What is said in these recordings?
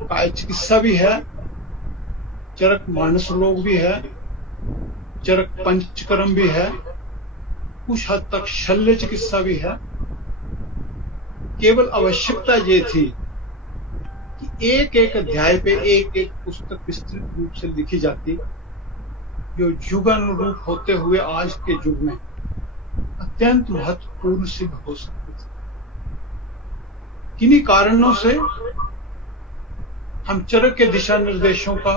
काय चिकित्सा भी है, चरक मानस रोग भी है, चरक पंचकर्म भी है, कुछ हद तक शल्य चिकित्सा भी है। केवल आवश्यकता ये थी कि एक एक अध्याय पे एक एक पुस्तक विस्तृत रूप से लिखी जाती, जो युगानुरूप होते हुए आज के युग में अत्यंत महत्वपूर्ण सिद्ध हो सकती थी। किन्हीं कारणों से हम चरक के दिशा निर्देशों का,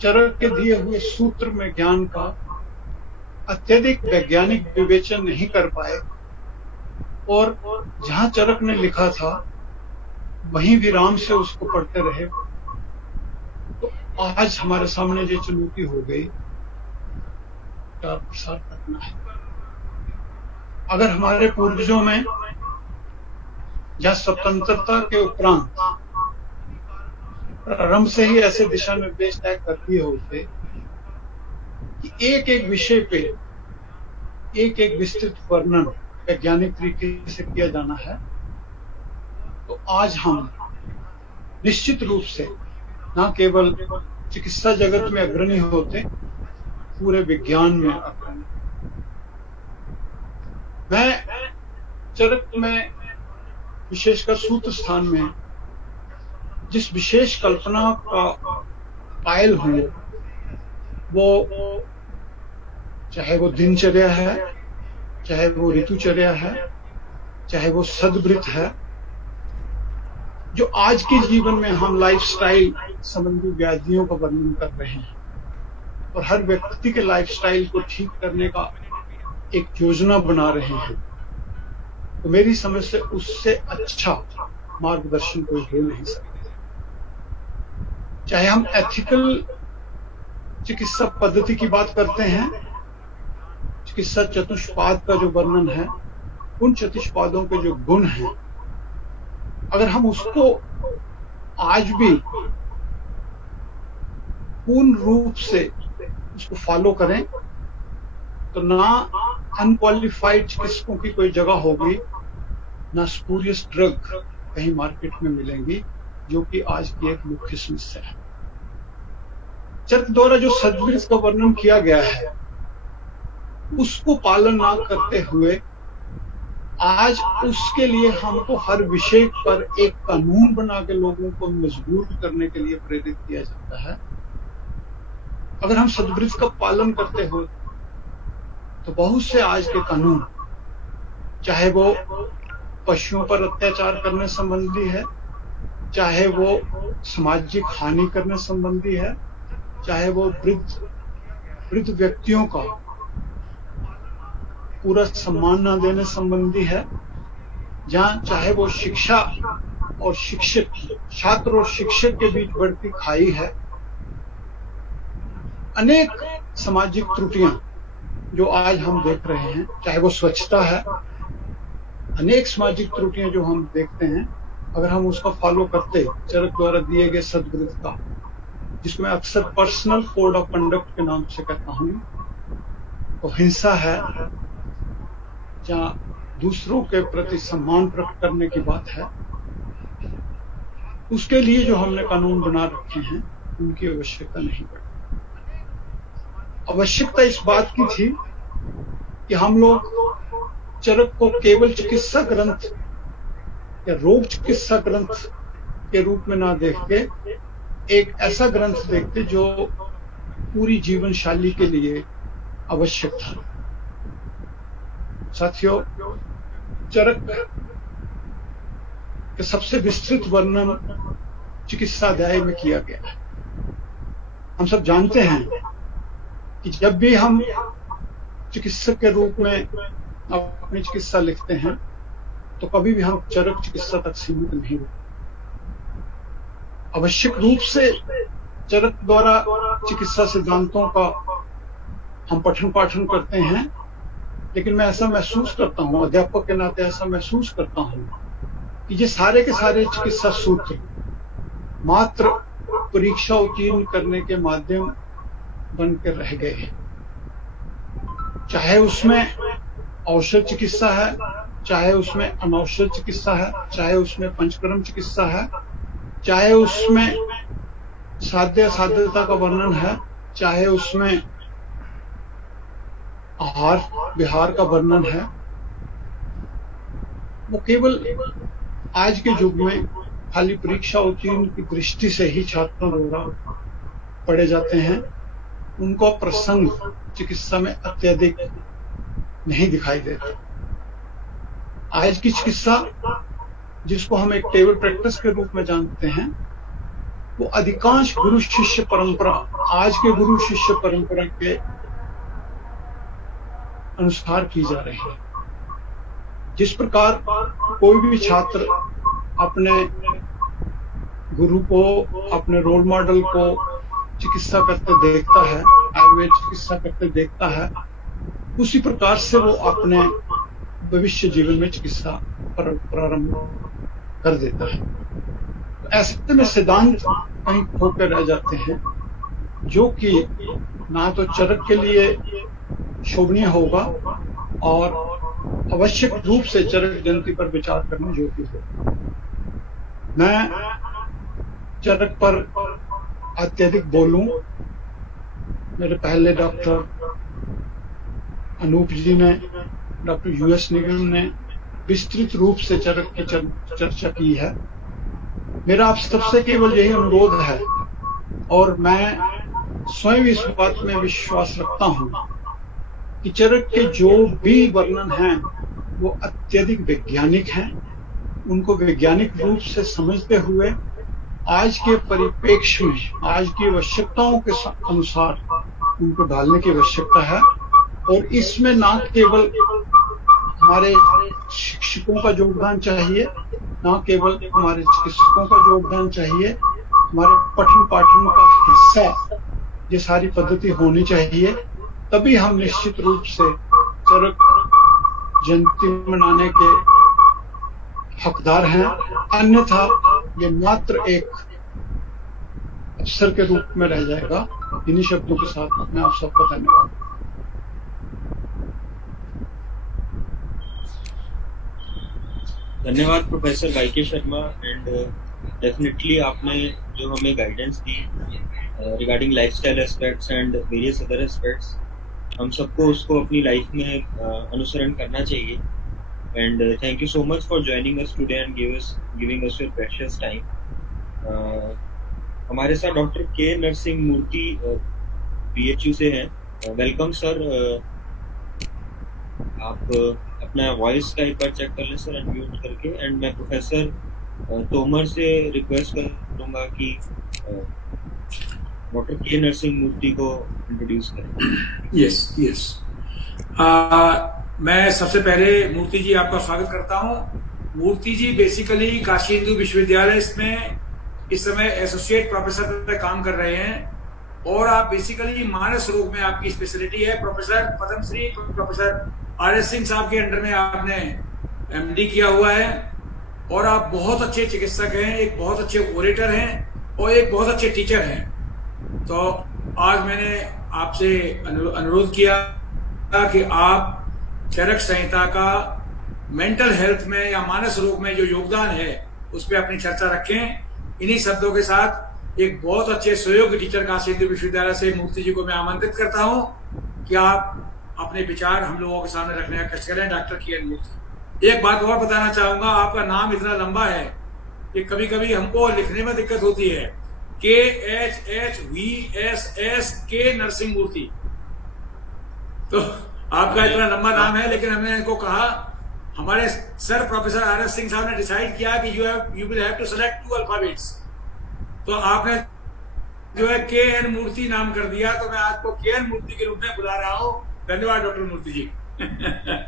चरक के दिए हुए सूत्र में ज्ञान का अत्यधिक वैज्ञानिक विवेचन नहीं कर पाए और जहां चरक ने लिखा था वहीं विराम से उसको पढ़ते रहे। तो आज हमारे सामने जो चुनौती हो गई, प्रचार प्रसार करना है। अगर हमारे पूर्वजों में या स्वतंत्रता के उपरांत प्रारंभ से ही ऐसे दिशा निर्देश तय कर दिए होते कि एक एक विषय पे एक एक विस्तृत वर्णन वैज्ञानिक तरीके से किया जाना है, तो आज हम निश्चित रूप से न केवल चिकित्सा जगत में अग्रणी होते, पूरे विज्ञान में अग्रणी। मैं चरक में विशेषकर सूत्र स्थान में जिस विशेष कल्पना का कायल हूं, वो चाहे वो दिनचर्या है, चाहे वो ऋतुचर्या है, चाहे वो सद्वृत है, जो आज के जीवन में हम लाइफस्टाइल संबंधी व्याधियों का वर्णन कर रहे हैं और हर व्यक्ति के लाइफस्टाइल को ठीक करने का एक योजना बना रहे हैं, तो मेरी समझ से उससे अच्छा मार्गदर्शन कोई हो नहीं सकता। चाहे हम एथिकल चिकित्सा पद्धति की बात करते हैं, चिकित्सा चतुष्पाद का जो वर्णन है, उन चतुष्पादों के जो गुण हैं, अगर हम उसको आज भी पूर्ण रूप से उसको फॉलो करें, तो ना अनक्वालिफाइड चिकित्सकों की कोई जगह होगी, ना स्पूरियस ड्रग कहीं मार्केट में मिलेंगी, जो कि आज की एक मुख्य समस्या है। चरक द्वारा जो सद्वृत का वर्णन किया गया है, उसको पालन ना करते हुए आज उसके लिए हमको हर विषय पर एक कानून बना के लोगों को मजबूर करने के लिए प्रेरित किया जाता है। अगर हम सद्वृत का पालन करते हो तो बहुत से आज के कानून, चाहे वो पशुओं पर अत्याचार करने संबंधी है, चाहे वो सामाजिक हानि करने संबंधी है, चाहे वो वृद्ध व्यक्तियों का पूरा सम्मान न देने संबंधी है, चाहे वो शिक्षा और शिक्षक, छात्र और शिक्षक के बीच बढ़ती खाई है, अनेक सामाजिक त्रुटियां जो आज हम देख रहे हैं, चाहे वो स्वच्छता है, अनेक सामाजिक त्रुटियां जो हम देखते हैं, अगर हम उसका फॉलो करते चरक द्वारा दिए गए सद्वृत का, जिसको मैं अक्सर पर्सनल कोड ऑफ कंडक्ट के नाम से कहता हूं, तो हिंसा है, जहां दूसरों के प्रति सम्मान प्रकट करने की बात है, उसके लिए जो हमने कानून बना रखे हैं, उनकी आवश्यकता नहीं पड़ती। आवश्यकता इस बात की थी कि हम लोग चरक को केवल चिकित्सा ग्रंथ या रोग चिकित्सा ग्रंथ के रूप में ना देख के एक ऐसा ग्रंथ देखते जो पूरी जीवन शैली के लिए आवश्यक था। साथियों, चरक के सबसे विस्तृत वर्णन चिकित्सा अध्याय में किया गया है। हम सब जानते हैं कि जब भी हम चिकित्सक के रूप में अपनी चिकित्सा लिखते हैं, तो कभी भी हम चरक चिकित्सा तक सीमित नहीं होते। आवश्यक रूप से चरक द्वारा चिकित्सा सिद्धांतों का हम पठन पाठन करते हैं, लेकिन मैं ऐसा महसूस करता हूं, अध्यापक के नाते ऐसा महसूस करता हूं कि ये सारे के सारे चिकित्सा सूत्र मात्र परीक्षा उत्तीर्ण करने के माध्यम बन के रह गए। चाहे उसमें औषध चिकित्सा है, चाहे उसमें अनौषध चिकित्सा है, चाहे उसमें पंचकर्म चिकित्सा है, चाहे उसमें साध्य साध्यता का वर्णन है, चाहे उसमें आहार विहार का वर्णन है, वो केवल आज के युग में खाली परीक्षा उत्तीर्ण की दृष्टि से ही छात्रों द्वारा पढ़े जाते हैं। उनका प्रसंग चिकित्सा में अत्यधिक नहीं दिखाई देता। आज की चिकित्सा, जिसको हम एक टेबल प्रैक्टिस के रूप में जानते हैं, वो अधिकांश गुरु शिष्य परंपरा, आज के गुरु शिष्य परंपरा के अनुसार की जा रही है। जिस प्रकार कोई भी छात्र अपने गुरु को, अपने रोल मॉडल को चिकित्सा करते देखता है, आयुर्वेद चिकित्सा करते देखता है, उसी प्रकार से वो अपने भविष्य जीवन में चिकित्सा प्रारंभ कर देता है। तो ऐसे में सिद्धांत कहीं खोकर रह जाते हैं, जो कि ना तो चरक के लिए शोभनीय होगा और आवश्यक रूप से चरक जयंती पर विचार करने योग्य होगा। मैं चरक पर अत्यधिक बोलूं, मेरे पहले डॉक्टर अनूप जी ने, डॉक्टर यूएस निगम ने विस्तृत रूप से चरक की चर्चा की है। मेरा आप सबसे केवल यही अनुरोध है, और मैं स्वयं इस बात में विश्वास रखता हूं कि चरक के जो भी वर्णन हैं वो अत्यधिक वैज्ञानिक हैं। उनको वैज्ञानिक रूप से समझते हुए आज के परिप्रेक्ष्य में, आज की आवश्यकताओं के अनुसार उनको डालने की आवश्यकता है। और इसमें न केवल हमारे शिक्षकों का योगदान चाहिए, न केवल हमारे चिकित्सकों का योगदान चाहिए, हमारे पठन पाठन का हिस्सा ये सारी पद्धति होनी चाहिए। तभी हम निश्चित रूप से चरक जयंती मनाने के हकदार हैं। अन्यथा ये मात्र एक अवसर के रूप में रह जाएगा। इन्हीं शब्दों के साथ मैं आप सबका धन्यवाद। धन्यवाद प्रोफेसर वाईके शर्मा। एंड डेफिनेटली आपने जो हमें guidance the regarding lifestyle aspects and various other aspects, हम सबको उसको अपनी लाइफ में अनुसरण करना चाहिए। And thank you so much for joining us today and giving us your precious time. हमारे साथ डॉक्टर के नरसिंह मूर्ति बीएचयू से हैं। Welcome sir. आप अपना वॉइस का एक बार चेक कर लें सर, अनम्यूट करके। एंड मैं प्रोफेसर तोमर से रिक्वेस्ट करूंगा कि डॉक्टर के नरसिंह मूर्ति को इंट्रोड्यूस करें। यस। मैं सबसे पहले मूर्ति जी आपका स्वागत करता हूं। मूर्ति जी बेसिकली काशी हिंदू विश्वविद्यालय में इस समय एसोसिएट प्रोफेसर पे काम कर रहे हैं, और आप बेसिकली मानस रोग में आपकी स्पेशलिटी है। प्रोफेसर पद्मश्री प्रोफेसर आर.एस. सिंह साहब के अंडर में आपने एमडी किया हुआ है, और आप बहुत अच्छे चिकित्सक हैं, एक बहुत अच्छे ओरेटर हैं और एक बहुत अच्छे टीचर हैं। तो आज मैंने आपसे अनुरोध किया कि आप चरक संहिता का मेंटल हेल्थ में या मानस रोग में जो योगदान है उस पर अपनी चर्चा रखें। इन्हीं शब्दों के साथ एक बहुत अच्छे सहयोगी टीचर काशी हिंदू विश्वविद्यालय से मूर्ति जी को मैं आमंत्रित करता हूं कि आप अपने विचार हम लोगों के सामने रखने का कष्ट करें। डॉक्टर के मूर्ति, एक बात और बताना चाहूंगा, आपका नाम इतना लंबा है कि कभी कभी हमको लिखने में दिक्कत होती है। KHHVSS के नरसिंह मूर्ति, तो आपका इतना लंबा नाम है, लेकिन हमने इनको कहा, हमारे सर प्रोफेसर आर.एस. सिंह साहब ने डिसाइड किया कि you will have to select 2 alphabets, तो आपने जो है KN मूर्ति नाम कर दिया, तो मैं आपको KN मूर्ति के रूप में बुला रहा हूँ। धन्यवाद doctor Murthy ji.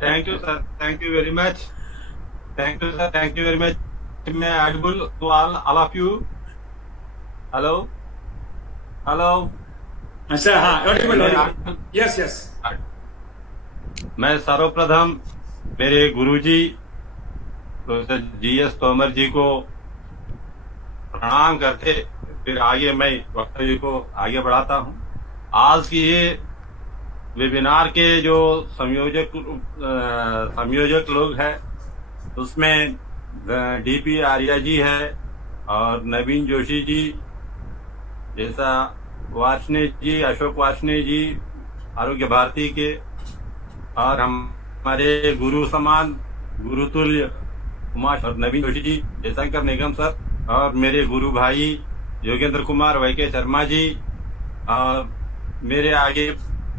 Thank you sir, thank you very much. Thank you sir, thank you very much. मैं audible to all of you? Hello hello. अच्छा, हाँ ऑडिबल। यस। मैं सर्वप्रथम मेरे गुरुजी प्रोफेसर GS तोमर जी को प्रणाम करते फिर आगे मैं वक्तव्य जी को आगे बढ़ाता हूं। आज की ये वेबिनार के जो संयोजक लोग हैं, उसमें DP आर्या जी है, और नवीन जोशी जी जैसा, वार्ष्णेय जी, अशोक वार्ष्णेय जी आरोग्य भारती के, और हमारे गुरु समान गुरुतुल्य उमाश और नवीन जोशी जी, जयशंकर निगम सर, और मेरे गुरु भाई योगेंद्र कुमार वैके शर्मा जी, और मेरे आगे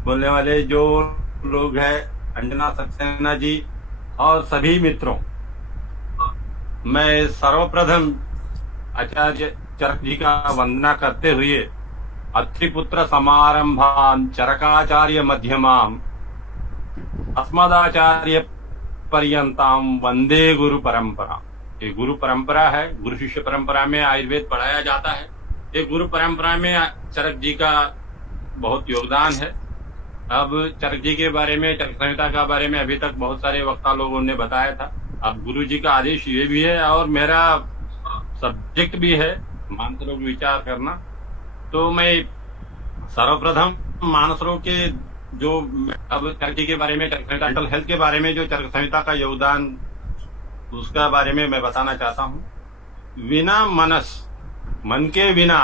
बोलने वाले जो लोग हैं अंजना सक्सेना जी, और सभी मित्रों, मैं सर्वप्रथम आचार्य चरक जी का वंदना करते हुए अत्रिपुत्र समारंभां चरकाचार्य मध्यमाम अस्मदाचार्य पर्यंताम वंदे गुरु परंपरा। ये गुरु परंपरा है, गुरु शिष्य परंपरा में आयुर्वेद पढ़ाया जाता है। ये गुरु परंपरा में चरक जी का बहुत योगदान है। अब चरक जी के बारे में, चरक संहिता का बारे में अभी तक बहुत सारे वक्ता लोगों ने बताया था। अब गुरु जी का आदेश ये भी है और मेरा सब्जेक्ट भी है मानस रोग विचार करना। तो मैं सर्वप्रथम मानस रोग के जो अब चरक जी के बारे में, चरक संहिता, मेंटल हेल्थ के बारे में जो चरक संहिता का योगदान, उसका बारे में मैं बताना चाहता हूँ। बिना मनस, मन के बिना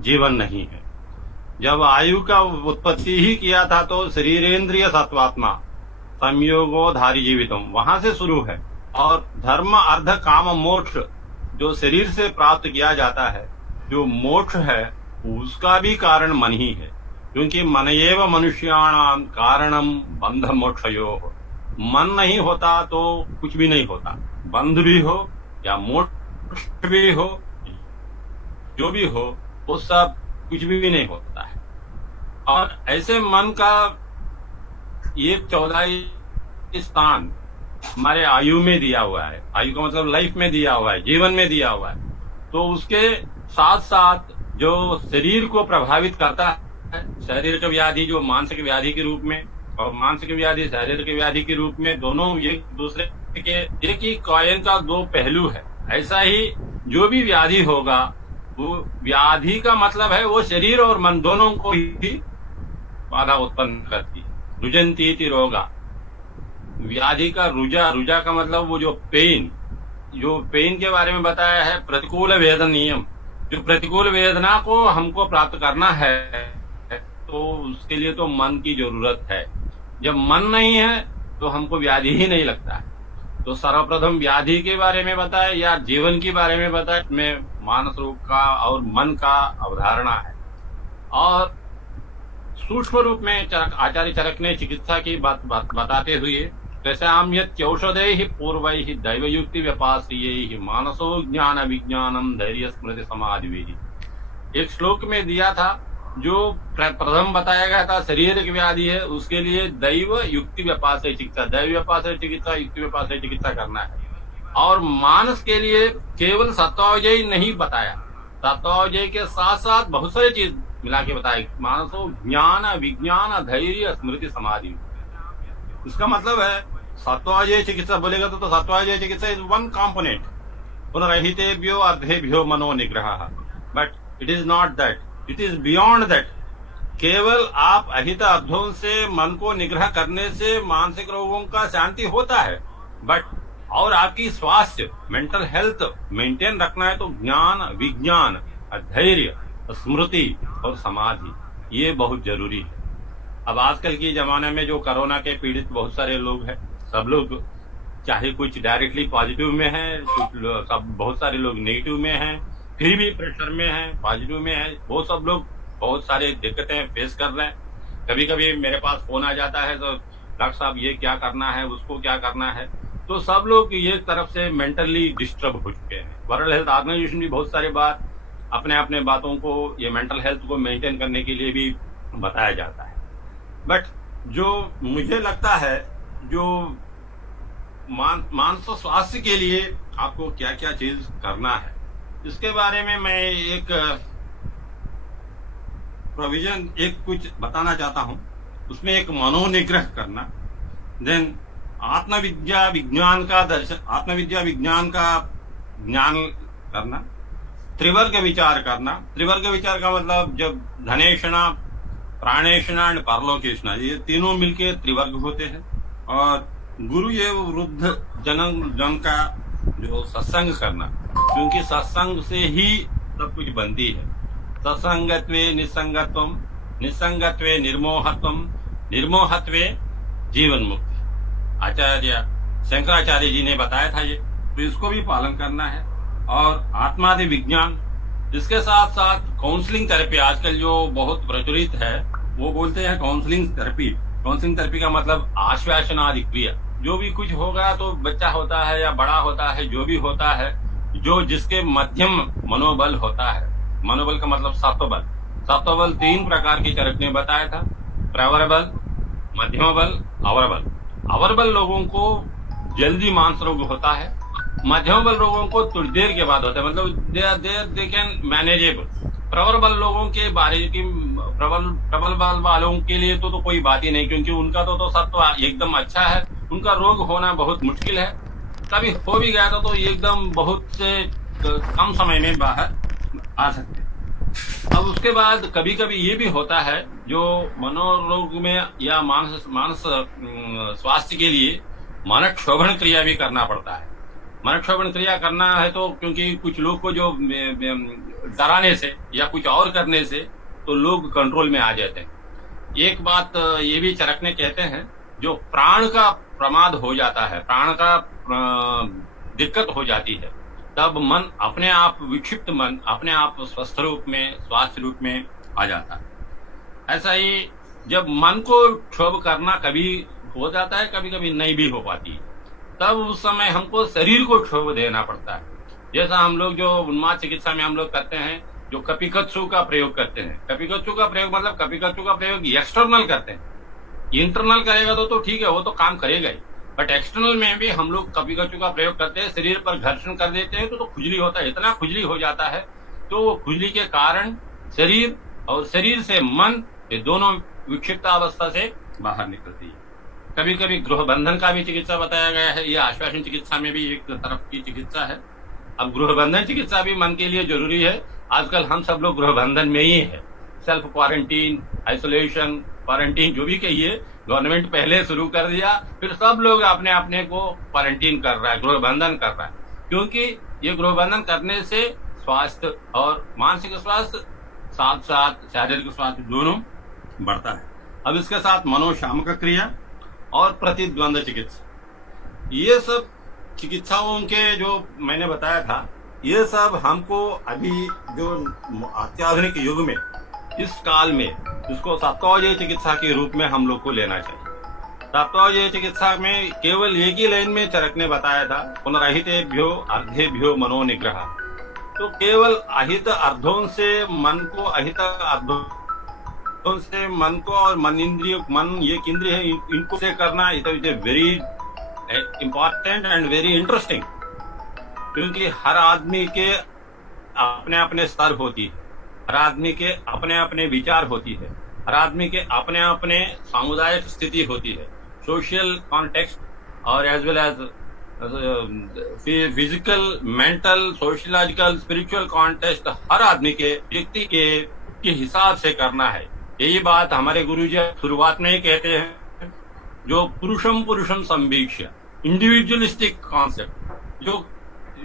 जीवन नहीं है। जब आयु का उत्पत्ति ही किया था तो शरीरेंद्रिय सत्वात्मा संयोगो धारी जीवितम, वहां से शुरू है। और धर्म अर्ध काम मोक्ष जो शरीर से प्राप्त किया जाता है, जो मोक्ष है, उसका भी कारण मन ही है। क्योंकि मन एव मनुष्याणाम कारणम बंध मोक्षयोः। मन नहीं होता तो कुछ भी नहीं होता। बंध भी हो या मोक्ष भी हो, जो भी हो, वो सब कुछ भी नहीं होता है। और ऐसे मन का ये 14 स्थान हमारे आयु में दिया हुआ है। आयु का मतलब लाइफ में दिया हुआ है, जीवन में दिया हुआ है। तो उसके साथ साथ जो शरीर को प्रभावित करता है, शारीरिक व्याधि जो मानसिक व्याधि के रूप में, और मानसिक व्याधि शारीरिक व्याधि के रूप में, दोनों एक दूसरे के एक ही कॉइन का दो पहलू है। ऐसा ही जो भी व्याधि होगा, वो व्याधि का मतलब है वो शरीर और मन दोनों को ही बाधा उत्पन्न करती है। रुजंती रोगा, व्याधि का रुजा, रुजा का मतलब वो जो पेन के बारे में बताया है, प्रतिकूल वेदन नियम। जो प्रतिकूल वेदना को हमको प्राप्त करना है तो उसके लिए तो मन की जरूरत है। जब मन नहीं है तो हमको व्याधि ही नहीं लगता है। तो सर्वप्रथम व्याधि के बारे में बताया या जीवन के बारे में बताया, में मानस रोग का और मन का अवधारणा है। और सूक्ष्म रूप में आचार्य चरक ने चिकित्सा की बात बताते हुए, तैसाम यौषधैः पूर्वैः दैवयुक्ति व्यपाश्रियैः मानसो ज्ञान विज्ञानम धैर्य स्मृति समाधिभिः। एक श्लोक में दिया था, जो प्रथम बताया गया था शारीरिक व्याधि है, उसके लिए दैव युक्ति व्यपाश्रय चिकित्सा, दैव व्यपाश्रय चिकित्सा, युक्ति व्यपाश्रय चिकित्सा करना है। और मानस के लिए केवल सत्वावजय नहीं बताया, सत्वावजय के साथ साथ बहुत सारी चीज मिला के बताया। मानसो ज्ञान विज्ञान धैर्य स्मृति समाधि। इसका मतलब है सत्वावजय चिकित्सा बोलेगा तो सत्वावजय चिकित्सा इज वन कॉम्पोनेंट, पुनरहितेभ्यो अर्धेभ्यो मनो निग्रह, but it is not that, it is beyond that. केवल आप अहित अध्योन से मन को निग्रह करने से मानसिक रोगों का शांति होता है, बट और आपकी स्वास्थ्य, मेंटल हेल्थ मेंटेन रखना है तो ज्ञान विज्ञान धैर्य स्मृति और समाधि ये बहुत जरूरी है। अब आजकल के जमाने में जो कोरोना के पीड़ित बहुत सारे लोग हैं, सब लोग चाहे कुछ डायरेक्टली पॉजिटिव में है, सब बहुत सारे लोग नेगेटिव में हैं, फिर भी प्रेशर में है, पॉजिटिव में है, वो सब लोग बहुत सारे दिक्कतें फेस कर रहे हैं। कभी कभी मेरे पास फोन आ जाता है तो डॉक्टर साहब ये क्या करना है, उसको क्या करना है। तो सब लोग ये तरफ से मेंटली डिस्टर्ब हो चुके हैं। वर्ल्ड हेल्थ ऑर्गेनाइजेशन भी बहुत सारी बात अपने बातों को, ये मेंटल हेल्थ को मेंटेन करने के लिए भी बताया जाता है। बट जो मुझे लगता है, जो मानसिक स्वास्थ्य के लिए आपको क्या क्या चीज करना है, इसके बारे में मैं एक प्रोविजन एक कुछ बताना चाहता हूं। उसमें एक मनोनिग्रह करना, देन आत्मविद्या विज्ञान का दर्शन, आत्मविद्या विज्ञान का ज्ञान करना, त्रिवर्ग विचार करना। त्रिवर्ग विचार का मतलब जब धनेशना, प्राणेशना एंड परलोकेशना, ये तीनों मिलके त्रिवर्ग होते हैं। और गुरु एवं वृद्ध जन का जो सत्संग करना, क्योंकि सत्संग से ही सब कुछ बनती है। सत्संगत्वे निसंगत्वम, निसंगत्वे निर्मोहत्वम, निर्मोहत्वे जीवन मुक्ति। आचार्य शंकराचार्य जी ने बताया था ये, तो इसको भी पालन करना है। और आत्मादि विज्ञान, इसके साथ साथ काउंसलिंग थेरेपी आजकल जो बहुत प्रचलित है, वो बोलते हैं काउंसलिंग थेरेपी। काउंसलिंग थेरेपी का मतलब आश्वासन आदि क्रिया। जो भी कुछ होगा, तो बच्चा होता है या बड़ा होता है, जो भी होता है, जो जिसके मध्यम मनोबल होता है, मनोबल का मतलब सत्वबल। सत्वबल 3 प्रकार के चरक ने बताया था, प्रवर बल, मध्यम बल, अवर बल। अवर बल लोगों को जल्दी मांस रोग होता है, मध्यम बल लोगों को थोड़ी देर के बाद होता है, मतलब दे कैन मैनेजेबल। प्रबल बल लोगों के बारे की प्रबल बल वालों के लिए तो कोई बात ही नहीं, क्योंकि उनका तो सत्व एकदम अच्छा है, उनका रोग होना बहुत मुश्किल है। कभी हो भी गया तो एकदम बहुत से कम समय में बाहर आ सकते हैं। अब उसके बाद कभी कभी ये भी होता है, जो मनोरोग में या मानस स्वास्थ्य के लिए मानक क्षोभन क्रिया भी करना पड़ता है। मानक क्षोभन क्रिया करना है तो क्योंकि कुछ लोग को जो डराने से या कुछ और करने से तो लोग कंट्रोल में आ जाते हैं। एक बात ये भी चरकने कहते हैं, जो प्राण का प्रमाद हो जाता है, प्राण का दिक्कत हो जाती है, तब मन अपने आप, विक्षिप्त मन अपने आप स्वस्थ रूप में, स्वास्थ्य रूप में आ जाता है। ऐसा ही जब मन को क्षोभ करना कभी हो जाता है, कभी कभी नहीं भी हो पाती, तब उस समय हमको शरीर को क्षोभ देना पड़ता है। जैसा हम लोग जो उन्माद चिकित्सा में हम लोग करते हैं, जो कपिकत्सु का प्रयोग करते हैं। कपिकत्सु का प्रयोग मतलब कपिकत्सु का प्रयोग एक्सटर्नल करते हैं। इंटरनल करेगा तो ठीक है, वो तो काम करेगा ही, बट एक्सटर्नल में भी हम लोग कपिकत्सु का प्रयोग करते हैं। शरीर पर घर्षण कर देते हैं तो खुजली होता है, इतना खुजली हो जाता है, तो वो खुजली के कारण शरीर और शरीर से मन, ये दोनों विक्षिप्त अवस्था से बाहर निकलती है। कभी कभी गृह बंधन का भी चिकित्सा बताया गया है, यह आश्वासन चिकित्सा में भी एक तरफ की चिकित्सा है। अब गृह बंधन चिकित्सा भी मन के लिए जरूरी है। आजकल हम सब लोग गृह बंधन में ही है। सेल्फ क्वारंटीन, आइसोलेशन, क्वारंटीन जो भी कहिए, गवर्नमेंट पहले शुरू कर दिया, फिर सब लोग अपने अपने को क्वारंटीन कर रहा है, गृह बंधन कर रहा है, क्योंकि ये गृह बंधन करने से स्वास्थ्य और मानसिक स्वास्थ्य साथ साथ शारीरिक स्वास्थ्य दोनों बढ़ता है। अब इसके साथ मनोशामक क्रिया और प्रतिद्वंद चिकित्सा, ये सब चिकित्साओं के जो मैंने बताया था, ये सब हमको अभी जो अत्याधुनिक युग में, इस काल में, इसको सप्तावजय चिकित्सा के रूप में हम लोग को लेना चाहिए। सप्तावजय चिकित्सा में केवल एक ही लाइन में चरक ने बताया था, पुनरहितेभ्यो अर्धेभ्यो मनोनिग्रह। तो केवल अहित अर्धों से मन को, अहित अर्धों से मन को, और मन इंद्रिय, मन ये इंद्रिय है, इनको से करना it is very important and very interesting, क्योंकि हर आदमी के अपने अपने स्तर होती है, हर आदमी के अपने अपने विचार होती है, हर आदमी के अपने अपने सामुदायिक स्थिति होती है, सोशल कॉन्टेक्स्ट और as well as physical, mental, sociological, spiritual context हर आदमी के व्यक्ति के हिसाब से करना है। यही बात हमारे गुरुजी शुरुआत में ही कहते हैं, जो पुरुषम संवीक्ष्य, इंडिविजुअलिस्टिक कॉन्सेप्ट, जो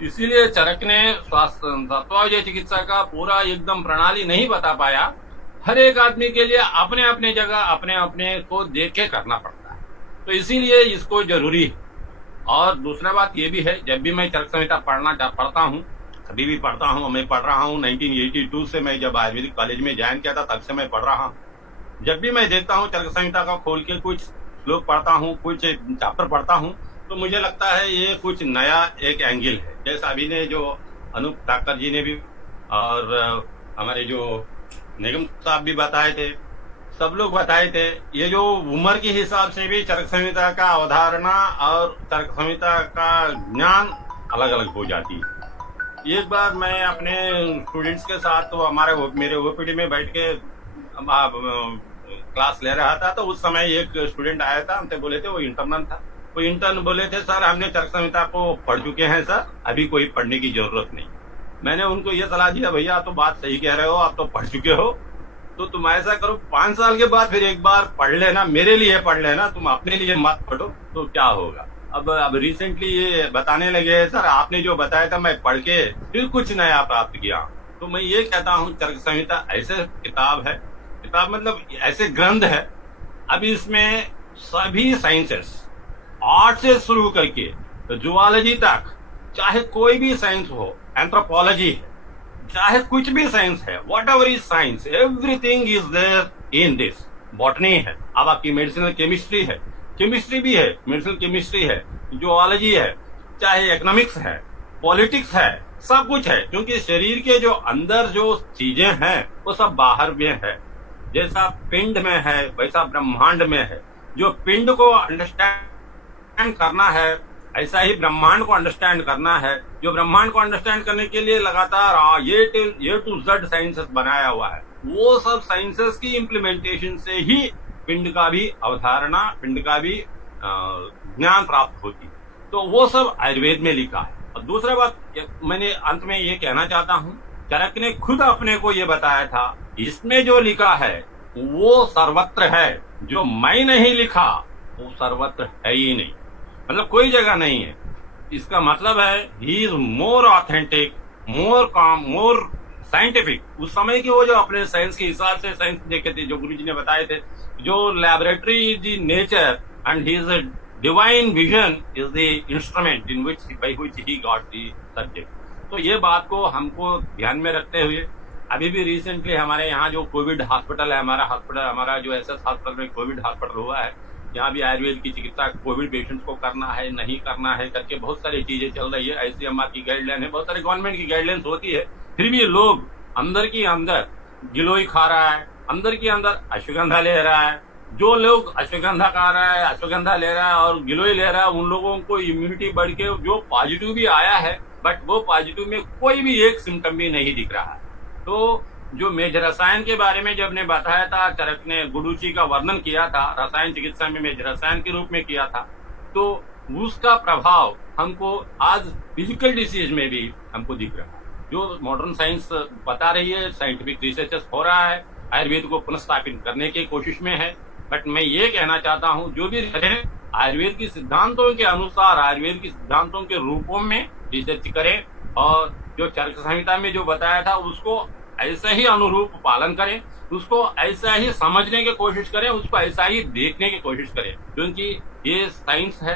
इसीलिए चरक ने सत्वावजय चिकित्सा का पूरा एकदम प्रणाली नहीं बता पाया। हर एक आदमी के लिए अपने अपने जगह अपने अपने को देख के करना पड़ता है, तो इसीलिए इसको जरूरी है। और दूसरा बात ये भी है, जब भी मैं चरक संहिता पढ़ता हूँ, अभी भी पढ़ता हूँ, मैं पढ़ रहा हूँ 1982 से, मैं जब आयुर्वेदिक कॉलेज में ज्वाइन किया था तब से मैं पढ़ रहा हूँ। जब भी मैं देखता हूँ चरक संहिता का खोल के कुछ श्लोक पढ़ता हूँ, कुछ चैप्टर पढ़ता हूँ, तो मुझे लगता है ये कुछ नया एक एंगल है। जैसा अभी ने जो अनूप ठाकर जी ने भी और हमारे जो निगम साहब भी बताए थे, सब लोग बताए थे, ये जो उम्र के हिसाब से भी चरक संहिता का अवधारणा और चरक संहिता का ज्ञान अलग अलग हो जाती है। एक बार मैं अपने स्टूडेंट्स के साथ, तो मेरे ओपीडी में बैठ के क्लास ले रहा था, तो उस समय एक स्टूडेंट आया था, हमसे बोले थे, वो इंटर्नल था, वो इंटर्न बोले थे, सर हमने चरक संहिता को पढ़ चुके हैं सर, अभी कोई पढ़ने की जरूरत नहीं। मैंने उनको ये सलाह दिया, भैया आप तो बात सही कह रहे हो, आप तो पढ़ चुके हो, तो तुम ऐसा करो 5 साल के बाद फिर एक बार पढ़ लेना, मेरे लिए पढ़ लेना, तुम अपने लिए मत पढ़ो, तो क्या होगा। अब रिसेंटली ये बताने लगे सर आपने जो बताया था मैं पढ़ के फिर कुछ नया प्राप्त किया। तो मैं ये कहता हूँ चरक संहिता ऐसे किताब है, किताब मतलब ऐसे ग्रंथ है, अब इसमें सभी साइंसेस आर्ट से शुरू करके जूलॉजी तक, चाहे कोई भी साइंस हो, एंथ्रोपोलॉजी है, चाहे कुछ भी साइंस है, whatever is science, everything is there in this. Botany है, अब आपकी मेडिसिनल केमिस्ट्री है, केमिस्ट्री भी है, मेडिसिनल केमिस्ट्री है, जूलॉजी है, चाहे इकोनॉमिक्स है, पॉलिटिक्स है, सब कुछ है। क्योंकि शरीर के जो अंदर जो चीजें हैं वो सब बाहर में है। जैसा पिंड में है वैसा ब्रह्मांड में है। जो पिंड को अंडरस्टैंड करना है ऐसा ही ब्रह्मांड को अंडरस्टैंड करना है। जो ब्रह्मांड को अंडरस्टैंड करने के लिए लगातार ये टू जेड साइंसेस बनाया हुआ है, वो सब साइंसेस की इम्प्लीमेंटेशन से ही पिंड का भी अवधारणा, पिंड का भी ज्ञान प्राप्त होती। तो वो सब आयुर्वेद में लिखा है। और दूसरा बात मैंने अंत में ये कहना चाहता हूँ, चरक ने खुद अपने को ये बताया था, इसमें जो लिखा है वो सर्वत्र है, जो मैं नहीं लिखा वो सर्वत्र है ही नहीं, मतलब कोई जगह नहीं है। इसका मतलब है ही इज मोर ऑथेंटिक, मोर काम, मोर साइंटिफिक। उस समय की वो जो अपने साइंस के हिसाब से साइंस देखे थे, जो गुरु जी ने बताए थे, जो laboratory is the nature and his divine vision is the instrument in which by which he got the subject. तो ये बात को हमको ध्यान में रखते हुए अभी भी रिसेंटली हमारे यहाँ जो कोविड हॉस्पिटल है, हमारा जो एसएस हॉस्पिटल में कोविड हॉस्पिटल हुआ है, यहाँ भी आयुर्वेद की चिकित्सा कोविड पेशेंट्स को करना है नहीं करना है करके बहुत सारी चीजें चल रही है। आईसीएमआर की गाइडलाइन है, बहुत सारे गवर्नमेंट की गाइडलाइंस होती है, फिर भी लोग अंदर की अंदर गिलोय खा रहा है, अंदर की अंदर अश्वगंधा ले रहा है। जो लोग अश्वगंधा खा रहा है, अश्वगंधा ले रहा है और गिलोय ले रहा है, उन लोगों को इम्यूनिटी बढ़ के जो पॉजिटिव भी आया है, बट वो पॉजिटिव में कोई भी एक सिम्टम भी नहीं दिख रहा है। तो जो मेज रसायन के बारे में जब ने बताया था, चरक ने गुडुची का वर्णन किया था, रसायन चिकित्सा में मेज रसायन के रूप में किया था, तो उसका प्रभाव हमको आज फिजिकल डिसीज में भी हमको दिख रहा है। जो मॉडर्न साइंस बता रही है, साइंटिफिक रिसर्चेस हो रहा है, आयुर्वेद को पुनर्स्थापित करने की कोशिश में है। बट मैं ये कहना चाहता हूँ, जो भी रहे आयुर्वेद की सिद्धांतों के अनुसार, आयुर्वेद की सिद्धांतों के रूपों में रिसर्च करें और जो चरक संहिता में जो बताया था उसको ऐसा ही अनुरूप पालन करें, उसको ऐसा ही समझने की कोशिश करें, उसको ऐसा ही देखने की कोशिश करें। क्योंकि ये साइंस है,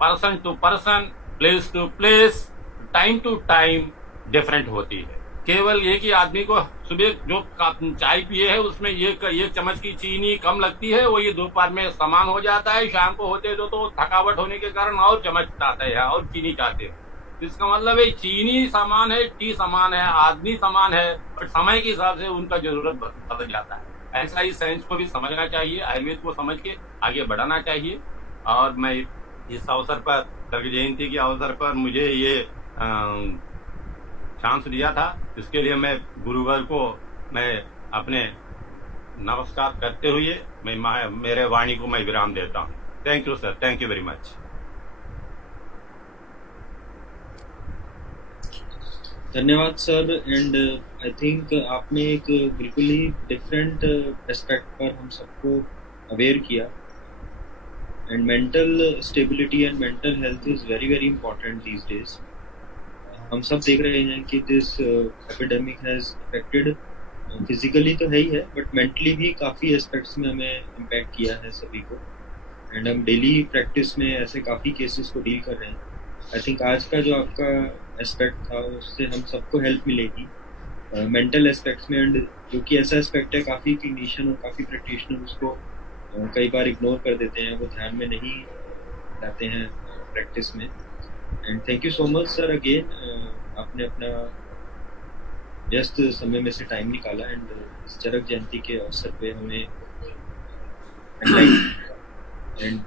person to person, place to place, time to time different होती है। केवल एक ही आदमी को सुबह जो चाय पिए है उसमें एक चम्मच की चीनी कम लगती है, वो ये दोपहर में समान हो जाता है, शाम को होते तो थकावट होने के कारण और चम्मच चाहते हैं और चीनी चाहते हैं। इसका मतलब है चीनी समान है, टी समान है, आदमी समान है, और समय के हिसाब से उनका जरूरत बदल जाता है। ऐसा ही साइंस को भी समझना चाहिए, आयुर्वेद को समझ के आगे बढ़ाना चाहिए। और मैं इस अवसर पर, चरक जयंती के अवसर पर मुझे ये चांस दिया था, इसके लिए मैं गुरुवर को मैं अपने नमस्कार करते हुए मैं मेरे वाणी को मैं विराम देता हूँ। Thank you sir, thank you very much. धन्यवाद सर। एंड आई थिंक आपने एक बिल्कुल ही डिफरेंट एस्पेक्ट पर हम सबको अवेयर किया। And mental stability and mental health is very very important these days. हम सब देख रहे हैं कि this epidemic has affected physically तो है ही है, बट मेंटली भी काफ़ी एस्पेक्ट्स में हमें इम्पैक्ट किया है सभी को। एंड हम डेली प्रैक्टिस में ऐसे काफ़ी केसेस को डील कर रहे हैं। आई थिंक आज का जो आपका एस्पेक्ट था उससे हम सबको हेल्प मिलेगी मेंटल एस्पेक्ट्स में। एंड जो कि ऐसा एस्पेक्ट है, काफ़ी क्लिनिशियन और काफ़ी प्रैक्टिशनर उसको कई बार इग्नोर कर देते हैं, वो ध्यान में नहीं लाते हैं प्रैक्टिस में। And thank you so much sir again, आपने अपना व्यस्त समय में से टाइम निकाला एंड इस चरक जयंती के अवसर पे हमें एंड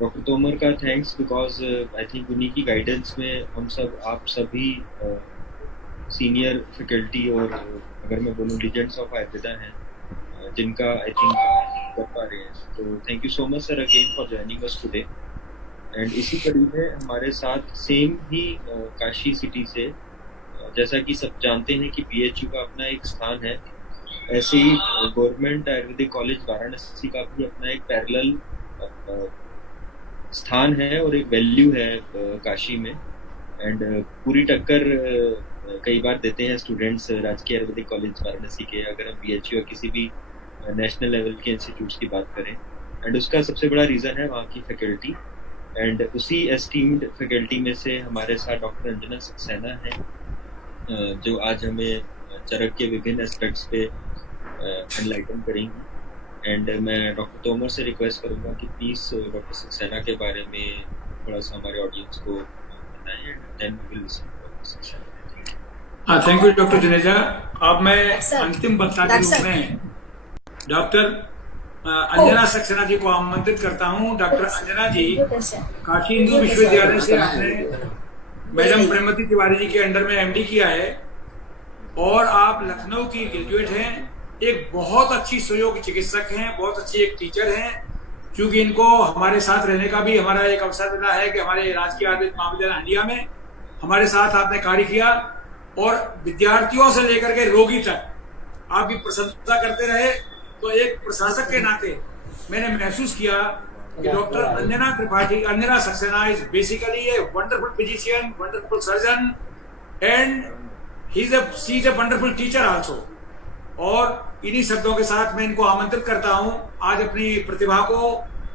डॉक्टर तोमर का थैंक्स, बिकॉज आई थिंक उन्हीं की गाइडेंस में हम सब, आप सभी सीनियर फैकल्टी और अगर मैं बोलूँ लीजेंड्स ऑफ आयुर्वेदा हैं जिनका आई थिंक कर पा रहे हैं। तो thank you so much sir again for joining us today. And इसी कड़ी में हमारे साथ सेम ही काशी सिटी से, जैसा कि सब जानते हैं कि बीएचयू का अपना एक स्थान है, ऐसे ही गवर्नमेंट आयुर्वेदिक कॉलेज वाराणसी का भी अपना एक पैरेलल स्थान है और एक वैल्यू है काशी में। एंड पूरी टक्कर कई बार देते हैं स्टूडेंट्स राजकीय आयुर्वेदिक कॉलेज वाराणसी के, अगर हम BHU या किसी भी नेशनल लेवल के इंस्टीट्यूट्स की बात करें। एंड उसका सबसे बड़ा रीज़न है वहाँ की फैकल्टी। एंड उसी एस्टीम्ड फैकल्टी में से हमारे साथ डॉक्टर अंजना सक्सेना है जो आज हमें चरक के विभिन्न एस्पेक्ट्स पे एनलाइटन करेंगी। एंड मैं डॉक्टर तोमर से रिक्वेस्ट करूँगा कि प्लीज़ डॉक्टर सक्सेना के बारे में थोड़ा सा हमारे ऑडियंस को बताएं। And then we will listen to doctor Saxena. Thank you doctor Juneja. अब मैं अंतिम वक्ता के रूप में डॉक्टर अंजना सक्सेना जी को आमंत्रित करता हूँ। डॉक्टर अंजना जी काशी हिंदू विश्वविद्यालय से आपने मैडम प्रेमवती तिवारी जी के अंडर में MD किया है और आप लखनऊ की ग्रेजुएट हैं। एक बहुत अच्छी सहयोगी चिकित्सक हैं, बहुत अच्छी एक टीचर हैं। क्योंकि इनको हमारे साथ रहने का भी हमारा एक अवसर मिला है कि हमारे राजकीय आयुर्वेद महाविद्यालय हंडिया में हमारे साथ आपने कार्य किया और विद्यार्थियों से लेकर के रोगी तक आपकी प्रशंसा करते रहे। तो एक प्रशासक के नाते मैंने महसूस किया कि doctor Anjana Saxena is basically a wonderful physician, wonderful surgeon and she is a wonderful teacher also. और इन्हीं शब्दों के साथ मैं इनको आमंत्रित करता हूं। आज अपनी प्रतिभा को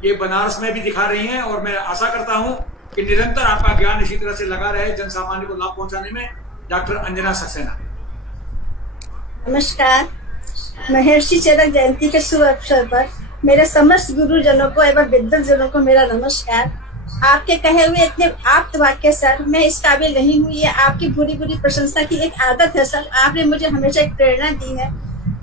ये बनारस में भी दिखा रही हैं और मैं आशा करता हूं कि निरंतर आपका ज्ञान इसी तरह से लगा रहे जन सामान्य को लाभ पहुंचाने में। डॉक्टर अंजना सक्सेना। नमस्कार। महर्षि चरक जयंती के शुभ अवसर पर मेरे समस्त गुरुजनों को एवं विद्वजनों को मेरा नमस्कार। आपके कहे हुए इतने आप्त वाक्य सर, मैं इस काबिल नहीं हूँ। ये आपकी बुरी बुरी प्रशंसा की एक आदत है सर। आपने मुझे हमेशा एक प्रेरणा दी है।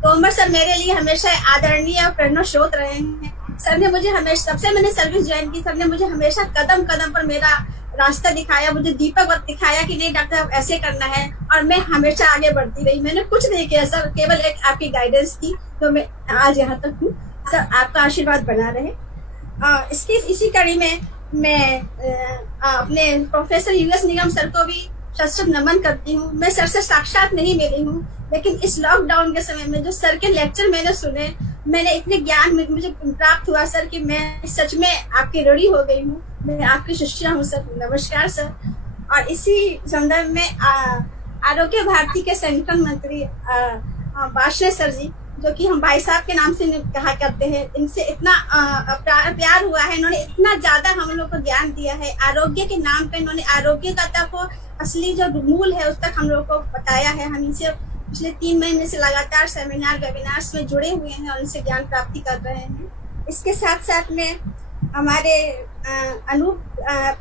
तोमर सर मेरे लिए हमेशा आदरणीय और प्रेरणा स्रोत रहे हैं। सर ने मुझे हमेशा, सबसे मैंने सर्विस ज्वाइन की, सर ने मुझे हमेशा कदम कदम पर मेरा रास्ता दिखाया, मुझे दीपक वक्त दिखाया कि नहीं डॉक्टर अब ऐसे करना है, और मैं हमेशा आगे बढ़ती रही। मैंने कुछ नहीं किया सर, केवल एक आपकी गाइडेंस थी, तो मैं आज यहाँ तक हूँ। सर आपका आशीर्वाद बना रहे। इसी कड़ी में मैं अपने प्रोफेसर US निगम सर को भी सशक्त नमन करती हूँ। मैं सर से साक्षात नहीं मिली हूँ, लेकिन इस लॉकडाउन के समय में जो सर के लेक्चर मैंने सुने, मैंने इतने ज्ञान मुझे प्राप्त हुआ सर कि मैं सच में आपकी ऋणी हो गई हूँ। मैं आपकी शिष्या हूँ सर। नमस्कार सर। और इसी संदर्भ में आरोग्य भारती के संगठन मंत्री बाशने सर जी, जो कि हम भाई साहब के नाम से कहा करते हैं, इनसे इतना प्यार हुआ है। इन्होंने इतना ज्यादा हम लोग को ज्ञान दिया है आरोग्य के नाम पे। इन्होंने आरोग्य का तक असली जो मूल है उस तक हम लोग को बताया है। हम इनसे पिछले 3 महीने से लगातार सेमिनार वेबिनार्स में जुड़े हुए हैं और इनसे ज्ञान प्राप्ति कर रहे हैं। इसके साथ साथ में हमारे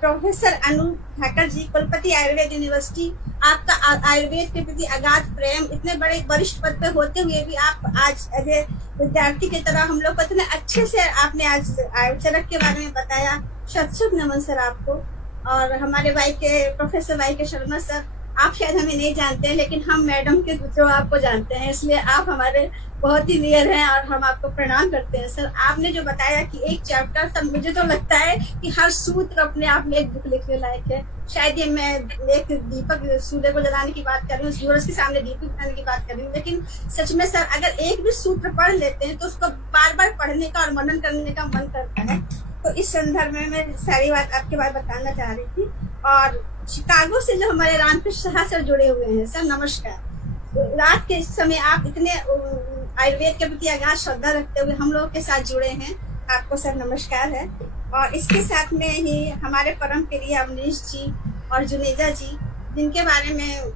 प्रोफेसर अनूप ठाकर जी, कुलपति आयुर्वेद यूनिवर्सिटी, आपका आयुर्वेद के प्रति अगाध प्रेम, इतने बड़े वरिष्ठ पद पे होते हुए भी आप आज एज ए विद्यार्थी की तरह हम लोग को इतने अच्छे से आपने आज चरक के बारे में बताया। शत नमन सर आपको। और हमारे प्रोफेसर YK शर्मा सर, आप शायद हमें नहीं जानते हैं, लेकिन हम मैडम के जो आपको जानते हैं, इसलिए आप हमारे बहुत ही नियर हैं और हम आपको प्रणाम करते हैं सर। आपने जो बताया कि एक चैप्टर, सर मुझे तो लगता है कि हर सूत्र अपने आप में एक बुक लिखने लायक है। शायद ये मैं एक दीपक सूर्य को जलाने की बात कर रही हूँ, सूरज के सामने दीपक जलाने की बात कर रही हूँ, लेकिन सच में सर अगर एक भी सूत्र पढ़ लेते हैं तो उसको बार बार पढ़ने का और मनन करने का मन करता है। तो इस संदर्भ में मैं सारी बात आपके बारे में बताना चाह रही थी। और शिकागो से जो हमारे रामकृष्ण साहा सर जुड़े हुए हैं, सर नमस्कार। रात के समय आप इतने आयुर्वेद के प्रति अगाध श्रद्धा रखते हुए हम लोगों के साथ जुड़े हैं, आपको सर नमस्कार है। और इसके साथ में ही हमारे परम प्रिय अवनीश जी और जुनेजा जी, जिनके बारे में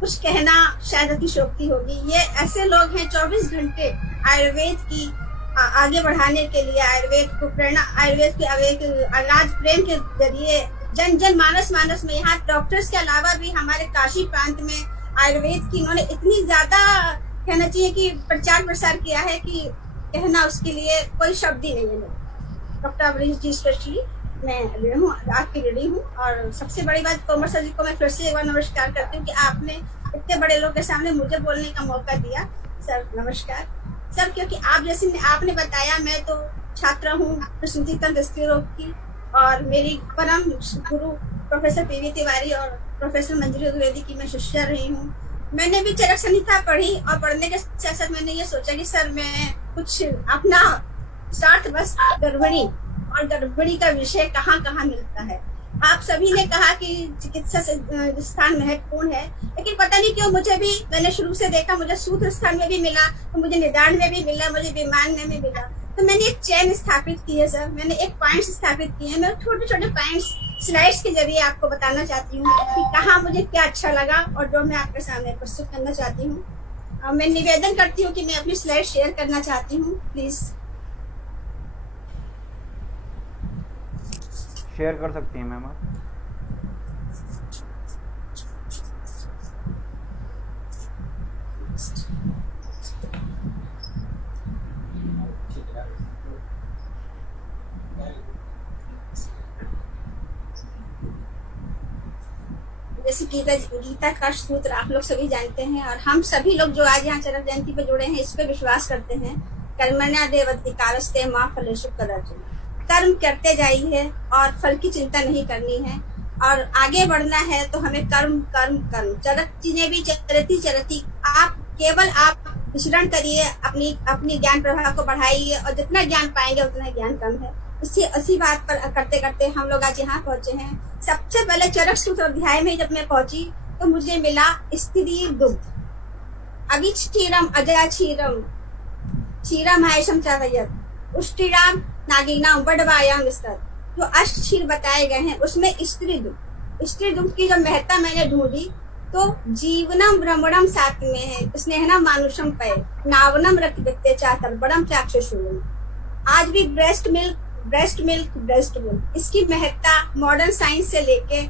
कुछ कहना शायद अतिशयोक्ति होगी। ये ऐसे लोग हैं 24 घंटे आयुर्वेद की आगे बढ़ाने के लिए, आयुर्वेद को प्रेरणा, आयुर्वेद के अगाध प्रेम के जरिए जन मानस में, यहाँ डॉक्टर्स के अलावा भी हमारे काशी प्रांत में आयुर्वेद की इन्होंने इतनी ज्यादा कहना चाहिए कि प्रचार प्रसार किया है कि कहना उसके लिए कोई शब्द ही नहीं है। डॉक्टर अवनीश जी स्पेशली मैं ऋणी हूँ, आपकी ऋणी हूँ। और सबसे बड़ी बात, तोमर सर जी को मैं फिर से एक बार नमस्कार करती हूँ कि आपने इतने बड़े लोग के सामने मुझे बोलने का मौका दिया। सर नमस्कार सर। क्योंकि आप जैसे आपने बताया, मैं तो छात्रा हूँ प्रसूति तंत्र स्त्री रोग की, और मेरी परम गुरु प्रोफेसर PV तिवारी और प्रोफेसर मंजरी द्विवेदी की मैं शिष्या रही हूँ। मैंने भी चरक संहिता पढ़ी और पढ़ने के साथ साथ मैंने ये सोचा कि सर मैं कुछ अपना स्वार्थ बस गर्भिणी और गड़बड़ी का विषय कहाँ कहाँ मिलता है। आप सभी ने कहा कि चिकित्सा स्थान महत्वपूर्ण है, लेकिन पता नहीं क्यों मुझे भी, मैंने शुरू से देखा, मुझे सूत्र स्थान में भी मिला, तो मुझे निदान में भी मिला, मुझे विमान में भी मिला। तो मैंने एक चैन स्थापित की है सर, मैंने एक पॉइंट्स स्थापित किए हैं। मैं छोटे छोटे पॉइंट्स स्लाइड्स के जरिए आपको बताना चाहती हूँ कि कहाँ मुझे क्या अच्छा लगा और जो मैं आपके सामने प्रस्तुत करना चाहती हूँ। मैं निवेदन करती हूँ कि मैं अपनी स्लाइड शेयर करना चाहती हूँ, प्लीज। शेयर कर सकती हैं मैम आप। जैसे गीता का सूत्र आप लोग सभी जानते हैं, और हम सभी लोग जो आज यहाँ चरक जयंती पे जुड़े हैं इस पे विश्वास करते हैं। कर्मण्यादेवधिकारस्ते मां फलेषु कदाचन। कर्म करते जाइए और फल की चिंता नहीं करनी है, और आगे बढ़ना है तो हमें कर्म कर्म कर्म। चरक जी ने भी चरती चरती, आप केवल आप विचरण करिए, अपनी ज्ञान प्रवाह को बढ़ाइए, और जितना ज्ञान पाएंगे उतना ज्ञान कम है। इसी बात पर करते करते हम लोग आज यहाँ पहुंचे हैं। सबसे पहले चरक सूत्र अध्याय में जब मैं पहुंची तो मुझे मिला स्त्री दुग्ध, अभी क्षीरम अजया क्षीरम क्षीरम आयशम चावयत उष्टिराम नागिनाम वडवायाम विस्तर। जो अष्ट क्षीर बताए गए हैं उसमें स्त्री दुग्ध की जो महत्ता मैंने ढूंढी तो जीवनम भ्रमणम साथ में है, स्नेहनम मानुषम पय नावनम रक्तवित्ते चातर बड़म चाक्षुषूलम। आज भी ब्रेस्ट मिल्क इसकी महत्ता मॉडर्न साइंस से लेके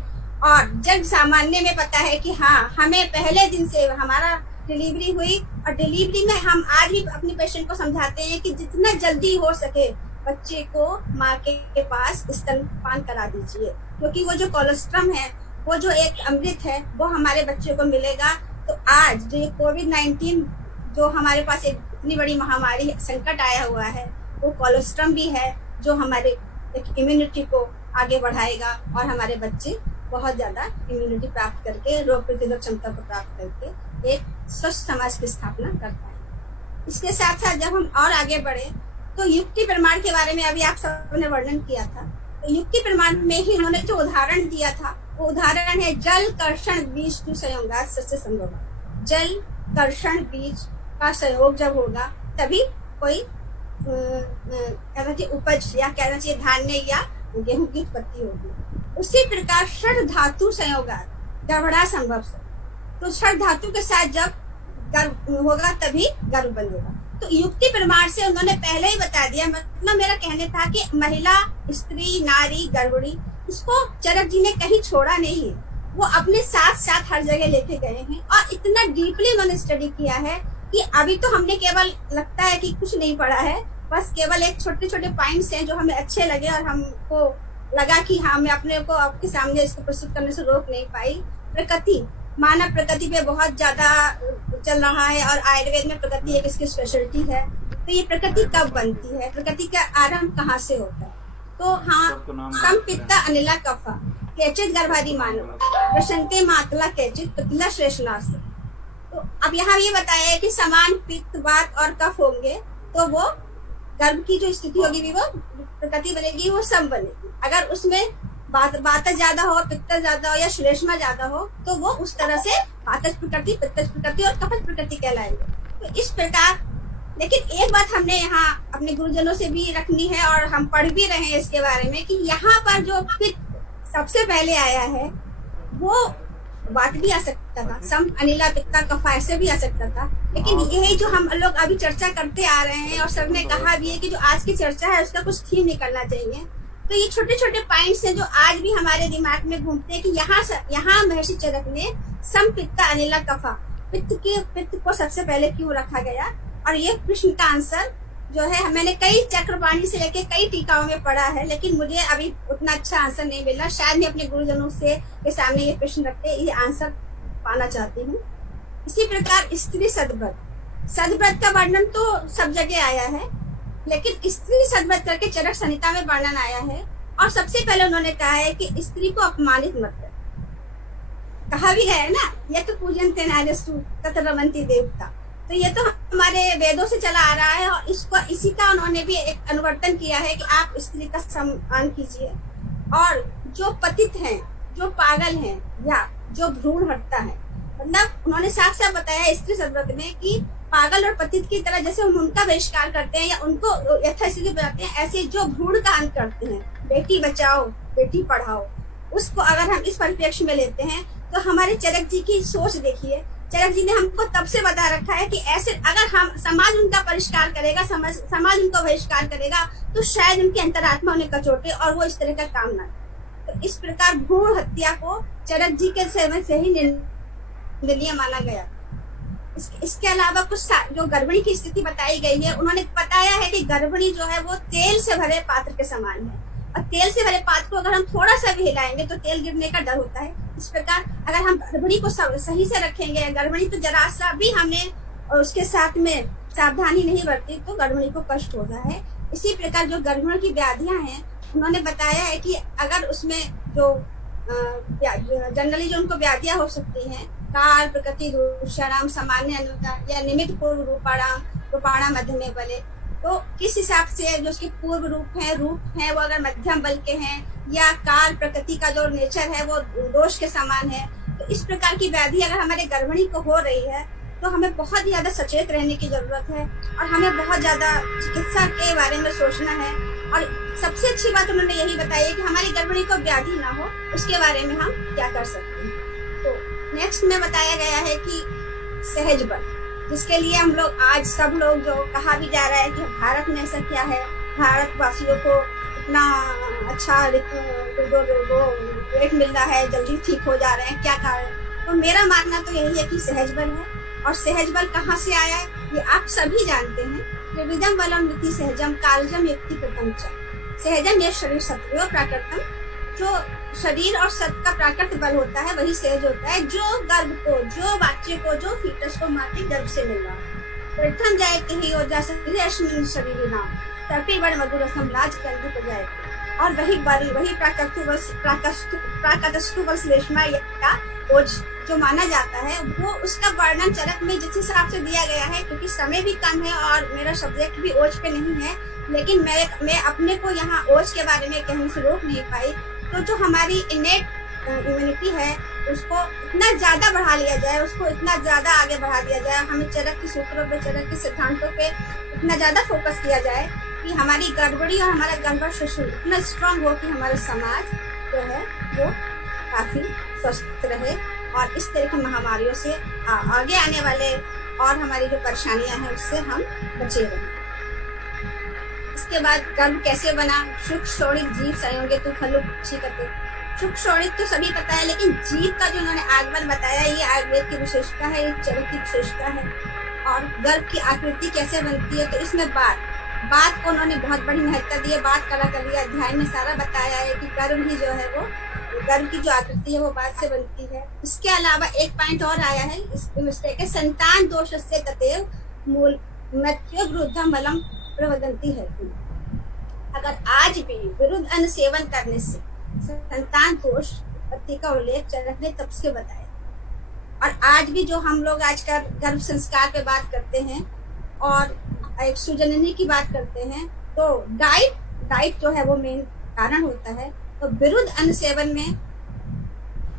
और जग सामान्य में पता है कि हाँ, हमें पहले दिन से हमारा डिलीवरी हुई, और डिलीवरी में हम आज भी अपने पेशेंट को समझाते हैं कि जितना जल्दी हो सके बच्चे को माँ के पास स्तनपान करा दीजिए, क्योंकि वो जो कोलोस्ट्रम है, वो जो एक अमृत है, वो हमारे बच्चे को मिलेगा। तो आज जो ये कोविड-19 जो हमारे पास एक इतनी बड़ी महामारी संकट आया हुआ है, वो कोलोस्ट्रम भी है जो हमारे एक इम्यूनिटी को आगे बढ़ाएगा, और हमारे बच्चे बहुत ज्यादा इम्यूनिटी प्राप्त करके, रोग प्रतिरोधक क्षमता को प्राप्त करके एक स्वस्थ समाज की स्थापना कर पाएंगे। इसके साथ साथ जब हम और आगे बढ़े तो युक्ति प्रमाण के बारे में अभी आप सबने वर्णन किया था। तो युक्ति प्रमाण में ही उन्होंने जो उदाहरण दिया था वो उदाहरण है जल कर्षण बीज टू संयोगात सस्य संभव। जल कर्षण बीज का संयोग जब होगा तभी कोई कहना चाहिए उपज, या कहना चाहिए धान्य या गेहूं की उत्पत्ति होगी। उसी प्रकार षड धातु संयोगात गर्भड़ा संभव से, तो षड धातु के साथ जब गर्भ होगा तभी गर्भ बनेगा। तो युक्ति प्रमाण से उन्होंने पहले ही बता दिया। मतलब मेरा कहने था कि महिला, स्त्री, नारी, गर्भिणी, इसको चरक जी ने कहीं छोड़ा नहीं है, वो अपने साथ साथ हर जगह लेके गए हैं, और इतना डीपली उन्होंने स्टडी किया है कि अभी तो हमने केवल लगता है कि कुछ नहीं पढ़ा है, बस केवल एक छोटे छोटे पॉइंट्स हैं जो हमें अच्छे लगे और हमको लगा कि हाँ, मैं अपने को आपके सामने इसको प्रस्तुत करने से रोक नहीं पाई। प्रकृति, मानव प्रकृति पे बहुत ज्यादा चल रहा है, और आयुर्वेद में प्रकृति एक इसकी स्पेशलिटी है। तो ये प्रकृति कब बनती है, प्रकृति का आरंभ कहाँ से होता है? तो हाँ, संपित्ता अनिला कफा केचित गर्भादि मानव प्रशंते मातला केचित पतिला श्रेष्ठनाश। तो अब यहाँ ये बताया है कि समान पित्त, वात और कफ होंगे तो वो गर्भ की जो स्थिति होगी वो प्रकृति बनेगी, वो सब बनेगी। अगर उसमें वात ज्यादा हो, पित्त ज्यादा हो या श्लेष्मा ज्यादा हो तो वो उस तरह से वातज प्रकृति, पित्तज प्रकृति और कफज प्रकृति कहलाएंगे। तो इस प्रकार, लेकिन एक बात हमने यहाँ अपने गुरुजनों से भी रखनी है और हम पढ़ भी रहे हैं इसके बारे में कि यहाँ पर जो पित्त सबसे पहले आया है वो वात भी आ सकता था, सम अनिला पित्ता कफा ऐसे भी आ सकता था, लेकिन यही जो हम लोग अभी चर्चा करते आ रहे हैं और सबने कहा भी है कि जो आज की चर्चा है उसका कुछ थीम निकलना चाहिए। तो ये छोटे छोटे पॉइंट्स हैं जो आज भी हमारे दिमाग में घूमते हैं कि यहाँ महर्षि चरक ने सम पित्ता अनिला कफा, पित्त को सबसे पहले क्यों रखा गया। और ये प्रश्न का आंसर जो है मैंने कई चक्रपाणी से लेके कई टीकाओं में पढ़ा है, लेकिन मुझे अभी उतना अच्छा आंसर नहीं मिला। शायद मैं अपने गुरुजनों से के सामने ये प्रश्न रख के ये आंसर पाना चाहती हूँ। इसी प्रकार स्त्री सदव्रत का वर्णन तो सब जगह आया है, लेकिन स्त्री सदव्रत करके चरक संहिता में वर्णन आया है। और सबसे पहले उन्होंने कहा है कि स्त्री को अपमानित मत कर। कहा भी है ना, यह तो पूजन ते नार्यस्तु तत्र रमन्ति देवता। तो ये तो हमारे वेदों से चला आ रहा है और इसको इसी का उन्होंने भी एक अनुवर्तन किया है कि आप स्त्री का सम्मान कीजिए। और जो पतित हैं, जो पागल हैं या जो भ्रूण हटता है, मतलब उन्होंने साफ साफ बताया स्त्री शब्द में कि पागल और पतित की तरह जैसे हम उनका बहिष्कार करते हैं या उनको यथास्थिति बनाते हैं, ऐसे जो भ्रूण का अंत करते हैं, बेटी बचाओ बेटी पढ़ाओ, उसको अगर हम इस परिप्रेक्ष्य में लेते हैं तो हमारे चरक जी की सोच देखिए। चरक जी ने हमको तब से बता रखा है कि ऐसे अगर हम समाज उनका परिष्कार करेगा, समाज उनको बहिष्कार करेगा तो शायद उनकी अंतरात्मा उन्हें कचोटे और वो इस तरह का काम ना करे। तो इस प्रकार भ्रूण हत्या को चरक जी के समय से ही निर्णय माना गया। इसके अलावा कुछ जो गर्भिणी की स्थिति बताई गई है, उन्होंने बताया है कि गर्भिणी जो है वो तेल से भरे पात्र के समान है और तेल से भरे पात्र को अगर हम थोड़ा सा भी हिलाएंगे तो तेल गिरने का डर होता है। इस प्रकार अगर हम गर्भिणी को सही से रखेंगे, गर्भिणी तो जरा सा भी हमने उसके साथ में सावधानी नहीं बरती तो गर्भिणी को कष्ट होता है। इसी प्रकार जो गर्भिणी की व्याधियां हैं, उन्होंने बताया है कि अगर उसमें जो जनरली जो उनको व्याधियां हो सकती हैं, काल प्रकृति दूषणाम सामान्य अनुता या निमित्त पूर्व रूपाणाम मध्यमे बले, तो किस हिसाब से जो उसके पूर्व रूप है वो अगर मध्यम बल के हैं या काल प्रकृति का जो नेचर है वो दोष के समान है, तो इस प्रकार की व्याधि अगर हमारे गर्भिणी को हो रही है तो हमें बहुत ही ज्यादा सचेत रहने की जरूरत है और हमें बहुत ज्यादा चिकित्सा के बारे में सोचना है। और सबसे अच्छी बात उन्होंने यही बताई है कि हमारी गर्भिणी को व्याधि ना हो, उसके बारे में हम क्या कर सकते हैं। तो नेक्स्ट में बताया गया है कि सहज बल, जिसके लिए हम लोग आज सब लोग जो कहा भी जा रहा है कि भारत में ऐसा क्या है, भारतवासियों को इतना अच्छा वेट मिल रहा है, जल्दी ठीक हो जा रहे हैं, क्या कारण? तो मेरा मानना तो यही है कि सहज बल है। और सहज बल कहाँ से आया है ये आप सभी जानते हैं। त्रिविधम बलम नीति सहजम कालजम युक्ति कृतम च। सहजम ये शरीर सत्व प्राकृतम, जो शरीर और सत्व का प्राकृत बल होता है वही सहज होता है, जो गर्भ को, जो बच्चे को, जो फीटस को माँ के गर्भ से मिल रहा है। प्रथम जाए ही हो जा शरीर नाम तपी बड़ मधुर रसम लाज कंध को जाए। और वही बल, वही प्राकस्तु श्लेष्मा का ओज जो माना जाता है, वो उसका वर्णन चरक में जिस हिसाब से दिया गया है, क्योंकि समय भी कम है और मेरा सब्जेक्ट भी ओज पे नहीं है, लेकिन मैं अपने को यहाँ ओज के बारे में कहने से रोक नहीं पाई। तो जो हमारी इनेट इम्यूनिटी है उसको इतना ज्यादा बढ़ा लिया जाए, उसको इतना ज्यादा आगे बढ़ा दिया जाए, हमें चरक के सूत्रों पे, चरक के सिद्धांतों पे इतना ज्यादा फोकस किया जाए कि हमारी गड़बड़ी और हमारा गर्भ शिशु इतना स्ट्रांग हो कि हमारा समाज जो है वो काफी स्वस्थ रहे और इस तरह की महामारियों से आगे आने वाले और हमारी जो परेशानियां हैं उससे हम बचे रहें। इसके बाद गर्भ कैसे बना? शुक शोणित जीव संयोगे तो खलु करते। शुक शोणित तो सभी पता है, लेकिन जीव का जो उन्होंने आगमन बताया ये आयुर्वेद की विशेषता है, ये चरक की विशेषता है। और गर्भ की आकृति कैसे बनती है, तो इसमें बात को उन्होंने बहुत बड़ी महत्ता दी है। बात कला कली अध्याय में सारा बताया है कि गर्भ ही जो है वो, गर्भ की जो आकृति है वो बात से बनती है। इसके अलावा एक पॉइंट और आया है, इसमें मिस्टेक है, संतान दोष से कतेव मूल मृत्यु विरुद्धम बलम प्रवदंती है। अगर आज भी विरुद्ध अन्न सेवन करने से संतान दोष उत्पत्ति का उल्लेख चरक ने तब से बताया। और आज भी जो हम लोग आजकल गर्भ संस्कार पे बात करते हैं और एक सुजननी की बात करते हैं, तो डाइट जो है वो मेन कारण होता है। तो विरुद्ध अन्न सेवन में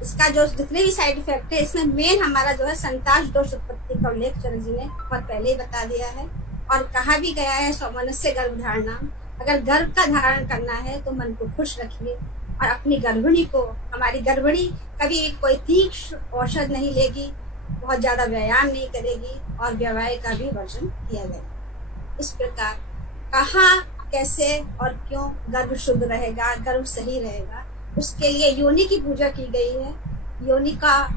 इसका जो जितने भी साइड इफेक्ट है, इसमें मेन हमारा जो है संतान दोष उत्पत्ति का उल्लेख चरक जी ने बहुत पहले ही बता दिया है। और कहा भी गया है मनुष्य गर्भ धारणा, अगर गर्भ का धारण करना है तो मन को खुश रखिए और अपनी गर्भिणी को, हमारी गर्भिणी कभी कोई तीक्ष्ण औषध नहीं लेगी, बहुत ज्यादा व्यायाम नहीं करेगी और व्यवहार का भी वर्जन किया गया। इस प्रकार कहाँ, कैसे और क्यों गर्भ शुद्ध रहेगा, गर्भ सही रहेगा, उसके लिए योनि की पूजा की गई है। योनि का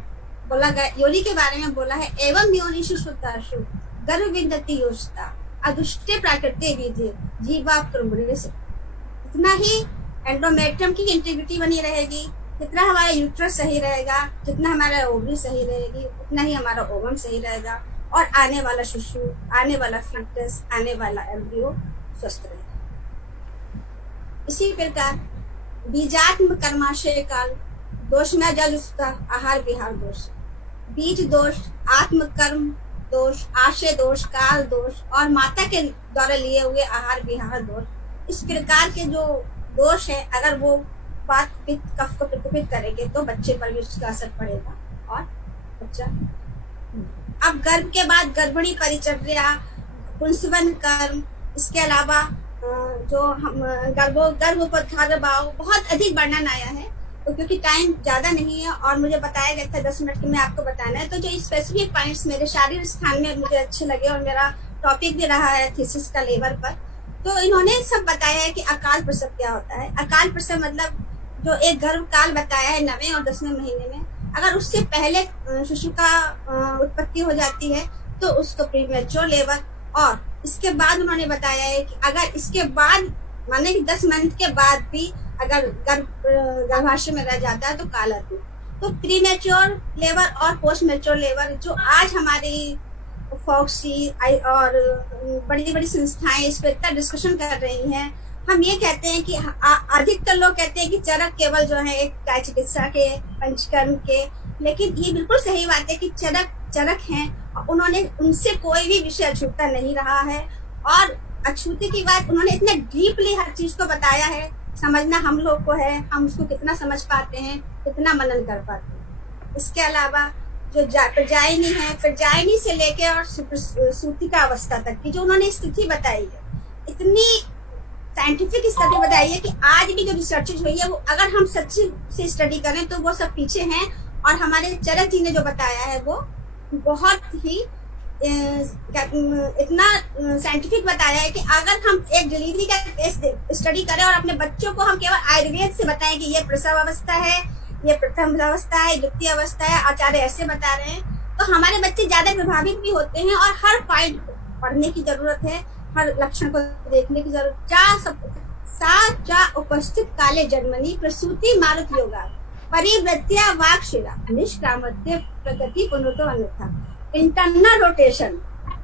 बोला गया, योनि के बारे में बोला है, एवं योनिषु शुद्धाशु गर्भ विन्दति योषता अदुष्टे प्राकृते विधि जीवा प्रमुरे से। इतना ही एंडोमेट्रियम की इंटीग्रिटी बनी रहेगी, जितना हमारा यूट्रस सही रहेगा, जितना हमारा ओवरी सही रहेगी, उतना ही हमारा ओवम सही रहेगा और आने वाला शिशु, आने वाला फीटस, आने वाला एम्ब्रियो स्वस्थ रहेगा। इसी प्रकार बीजात्म कर्माशय काल दोष में जल आहार विहार दोष, बीज दोष, आत्म कर्म दोष, आशय दोष, काल दोष और माता के द्वारा लिए हुए आहार विहार दोष, इस प्रकार के जो दोष है अगर वो वात पित्त कफ को प्रकोपित करेंगे तो बच्चे पर भी उसका असर पड़ेगा और बच्चा। अब गर्भ के बाद गर्भिणी परिचर्या, पुंसवन कर्म, इसके अलावा जो हम गर्भोपधार भाव, बहुत अधिक वर्णन आया है। तो क्योंकि टाइम ज्यादा नहीं है और मुझे बताया गया था 10 मिनट में आपको बताना है, तो जो स्पेसिफिक पॉइंट्स मेरे शारीरिक स्थान में मुझे अच्छे लगे और मेरा टॉपिक भी रहा है थीसिस का लेबर पर, तो इन्होंने सब बताया है कि अकाल प्रसव क्या होता है। अकाल प्रसव मतलब जो एक गर्भ काल बताया है 9वें और 10वें महीने में, अगर उससे पहले शिशु का उत्पत्ति हो जाती है तो उसको प्रीमेच्योर लेबर, और इसके बाद उन्होंने बताया है कि अगर इसके बाद माने कि 10 मंथ के बाद भी अगर गर्भाशय में रह जाता है तो काल अति। तो प्रीमेच्योर लेबर और पोस्ट मेच्योर लेबर जो आज हमारी फॉक्सी और बड़ी बड़ी संस्थाएं इस पर इतना डिस्कशन कर रही हैं, हम ये कहते हैं कि अधिकतर लोग कहते हैं कि चरक केवल जो है एक काय चिकित्सा के, पंचकर्म के, लेकिन ये बिल्कुल सही बात है कि चरक हैं और उन्होंने उनसे कोई भी विषय अछूता नहीं रहा है, और अछूते की बात उन्होंने इतने डीपली हर चीज को बताया है। समझना हम लोग को है, हम उसको कितना समझ पाते हैं, कितना मनन कर पाते हैं। इसके अलावा जो प्रजायनी है, प्रजायनी से लेके और सूतिका अवस्था तक की जो उन्होंने स्थिति बताई है, इतनी साइंटिफिक स्टडी बताई है कि आज भी जो रिसर्च हुई है वो अगर हम सच्ची से स्टडी करें तो वो सब पीछे हैं। और हमारे चरक जी ने जो बताया है वो बहुत ही इतना साइंटिफिक बताया है कि अगर हम एक डिलीवरी का केस स्टडी करें और अपने बच्चों को हम केवल आयुर्वेद से बताएं कि ये प्रसव अवस्था है, ये प्रथम अवस्था है, द्वितीय अवस्था है, आचार्य ऐसे बता रहे हैं, तो हमारे बच्चे ज्यादा प्रभावित भी होते हैं और हर पॉइंट पढ़ने की जरूरत है, हर लक्षण को देखने की जरूरत। चा उपस्थित काले जन्मनी प्रसूति मारुत योगा परिवृत्या वाक्शिरा निष्कामत्य प्रगति पुनरुतो अन्यथा। इंटरनल रोटेशन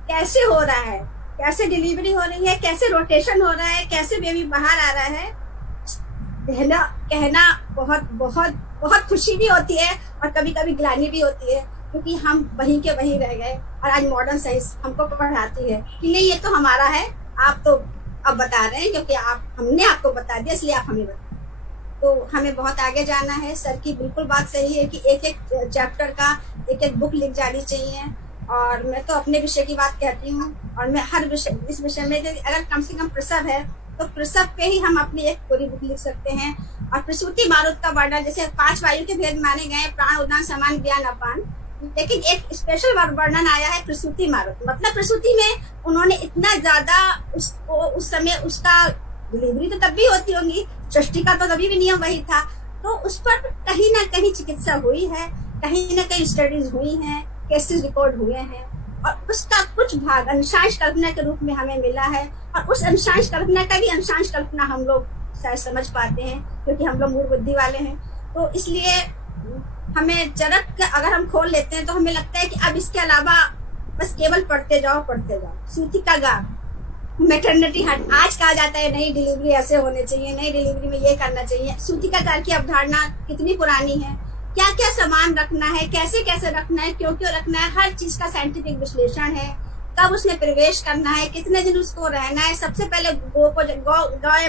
कैसे हो रहा है, कैसे डिलीवरी हो रही है, कैसे रोटेशन हो रहा है, कैसे बेबी बाहर आ रहा है, कहना बहुत बहुत बहुत खुशी भी होती है और कभी कभी ग्लानि भी होती है, क्योंकि हम वहीं के वहीं रह गए और आज मॉडर्न साइंस हमको पढ़ाती है कि नहीं ये तो हमारा है, आप तो अब बता रहे हैं क्योंकि हमने आपको बता दिया इसलिए आप हमें बता। तो हमें बहुत आगे जाना है। सर की बिल्कुल बात सही है कि एक एक चैप्टर का एक एक बुक लिख जानी चाहिए, और मैं तो अपने विषय की बात कहती हूँ और मैं हर विषय इस विषय में अगर कम से कम प्रसव है तो प्रसव पे ही हम अपनी एक पूरी बुक लिख सकते हैं। और प्रसूति मारुत का वर्णन, जैसे 5 वायु के भेद माने गए, प्राण, उदान, समान, ज्ञान, अपान, लेकिन एक स्पेशल वर्णन आया है प्रसूति मारुत। मतलब प्रसूति में उन्होंने इतना ज्यादा उसको उस समय उसका डिलीवरी तो तब भी होती होंगी, सृष्टि का तो तभी भी नियम वही था, तो उस पर कहीं ना कहीं चिकित्सा हुई है, कहीं ना कहीं स्टडीज हुई हैं, केसेस रिकॉर्ड हुए हैं, और उसका कुछ भाग अंशांश कल्पना के रूप में हमें मिला है, और उस अंशांश कल्पना का भी अंशांश कल्पना हम लोग शायद समझ पाते हैं क्योंकि हम लोग मूल बुद्धि वाले हैं। तो इसलिए हमें चरक अगर हम खोल लेते हैं तो हमें लगता है कि अब इसके अलावा बस केवल पढ़ते जाओ। सूतिका गा, मैटरनिटी हट, आज कहा जाता है नई डिलीवरी ऐसे होने चाहिए, नई डिलीवरी में ये करना चाहिए। सूतिका कार की अवधारणा कितनी पुरानी है, क्या क्या सामान रखना है, कैसे कैसे रखना है, क्यों क्यों रखना है, हर चीज का साइंटिफिक विश्लेषण है। कब उसमें प्रवेश करना है, कितने दिन उसको रहना है, सबसे पहले गौ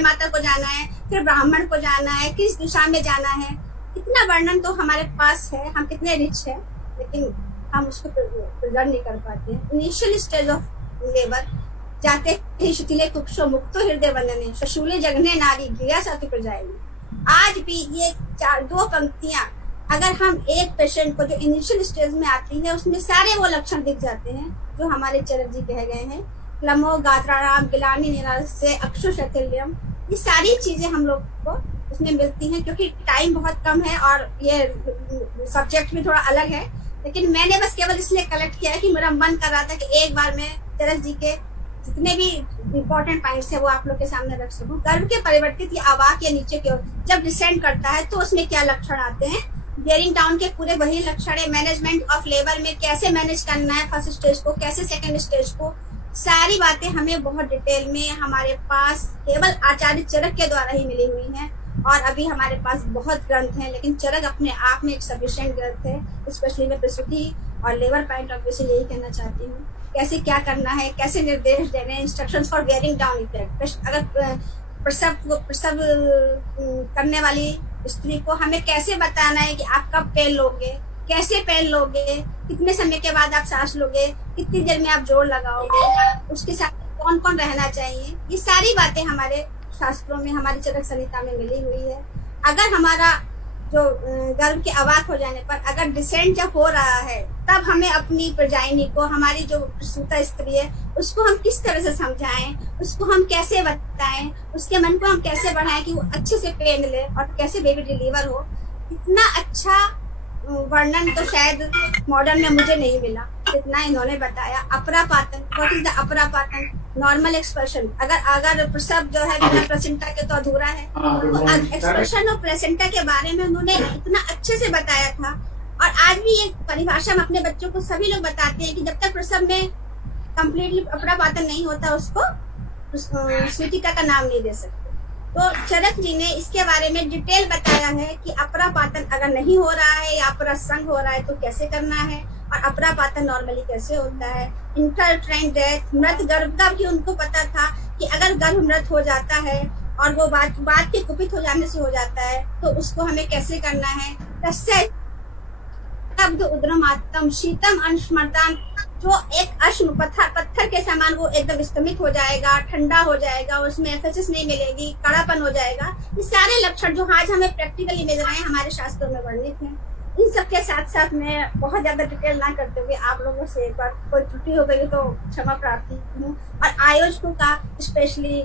माता को जाना है, फिर ब्राह्मण को जाना है, किस दिशा में जाना है, इतना वर्णन तो हमारे पास है। हम कितने रिच है लेकिन हम उसको प्रेजेंट नहीं कर पाते हैं। इनिशियल स्टेज ऑफ लेबर जाते ही शिथिले कुक्षो मुक्तो हृदय बंधने शशूले जगने नारी गिरा साथी प्रजाएगी। आज भी ये 2 पंक्तियां अगर हम एक पेशेंट को जो इनिशियल स्टेज में आती है उसमें सारे वो लक्षण दिख जाते हैं जो हमारे चरक जी कह गए हैं, क्लमो, गात्राणाम, गिलानी, निराश से अक्षु शैथिल्यम, ये सारी चीजें हम लोग को उसमें मिलती हैं। क्योंकि टाइम बहुत कम है और ये सब्जेक्ट भी थोड़ा अलग है, लेकिन मैंने बस केवल इसलिए कलेक्ट किया है कि मेरा मन कर रहा था कि एक बार मैं चरक जी के जितने भी इम्पोर्टेंट पॉइंट्स है वो आप लोग के सामने रख सकूं। गर्भ के परिवर्तित या आवाक या नीचे की ओर जब डिसेंड करता है तो उसमें क्या लक्षण आते हैं, बियरिंग डाउन के पूरे वही लक्षण है। मैनेजमेंट ऑफ लेबर में कैसे मैनेज करना है फर्स्ट स्टेज को, कैसे सेकंड स्टेज को, सारी बातें हमें बहुत डिटेल में हमारे पास केवल आचार्य चरक के द्वारा ही मिली हुई हैं। और अभी हमारे पास बहुत ग्रंथ हैं, लेकिन चरक अपने आप में एक सफिशिएंट ग्रंथ है। स्पेशली मैं प्रसूति और लेबर पॉइंट ऑफ व्यू से यही कहना चाहती हूँ, कैसे क्या करना है, कैसे निर्देश देने, instructions for wearing down effect. अगर प्रसव करने वाली स्त्री को हमें कैसे बताना है कि आप कब पहन लोगे, कैसे पहन लोगे, कितने समय के बाद आप सांस लोगे, कितनी देर में आप जोड़ लगाओगे, उसके साथ कौन कौन रहना चाहिए, ये सारी बातें हमारे शास्त्रों में, हमारी चरक संहिता में मिली हुई है। अगर हमारा जो गर्भ के अवाक हो जाने पर अगर डिसेंट जब हो रहा है, तब हमें अपनी प्रजाइनी को, हमारी जो प्रसूता स्त्री है, उसको हम किस तरह से समझाएं, उसको हम कैसे बताएं, उसके मन को हम कैसे बढ़ाएं कि वो अच्छे से पहन ले और कैसे बेबी डिलीवर हो। इतना अच्छा वर्णन तो शायद मॉडर्न में मुझे नहीं मिला जितना इन्होंने बताया। अपरापातन, व्हाट इज द अपरापातन? Normal expression. अगर प्रसव जो है बिना प्लेसेंटा के तो अधूरा है, तो एक्सप्रेशन ऑफ प्लेसेंटा के बारे में उन्होंने इतना अच्छे से बताया था। और आज भी ये परिभाषा हम अपने बच्चों को सभी लोग बताते हैं कि जब तक प्रसव में कंप्लीटली अपरापातन नहीं होता, उसको स्वीटिका का नाम नहीं दे सकते। तो चरक जी ने इसके बारे में डिटेल बताया है कि अपरापातन अगर नहीं हो रहा है या अपरासंग हो रहा है तो कैसे करना है, और अपरापातन नॉर्मली कैसे होता है। इंटरट्रेन डेथ, मृत गर्भ का भी उनको पता था कि अगर गर्भ मृत हो जाता है और वो बात के कुपित हो जाने से हो जाता है तो उसको हमें कैसे करना है। तस्य शब्द उद्रमात्तम शीतम अंशमर्ताम, जो एक अश्म पत्थर के समान वो एकदम स्तमित हो जाएगा, ठंडा हो जाएगा, उसमें एफएचएस नहीं मिलेगी, कड़ापन हो जाएगा। ये सारे लक्षण जो आज हमें प्रैक्टिकली मिल रहे हैं हमारे शास्त्रों में वर्णित हैं। इन सब के साथ साथ मैं बहुत ज्यादा डिटेल ना करते हुए आप लोगों से एक बार कोई त्रुटि हो गई तो क्षमा प्रार्थी हूँ। और आयोजकों का, स्पेशली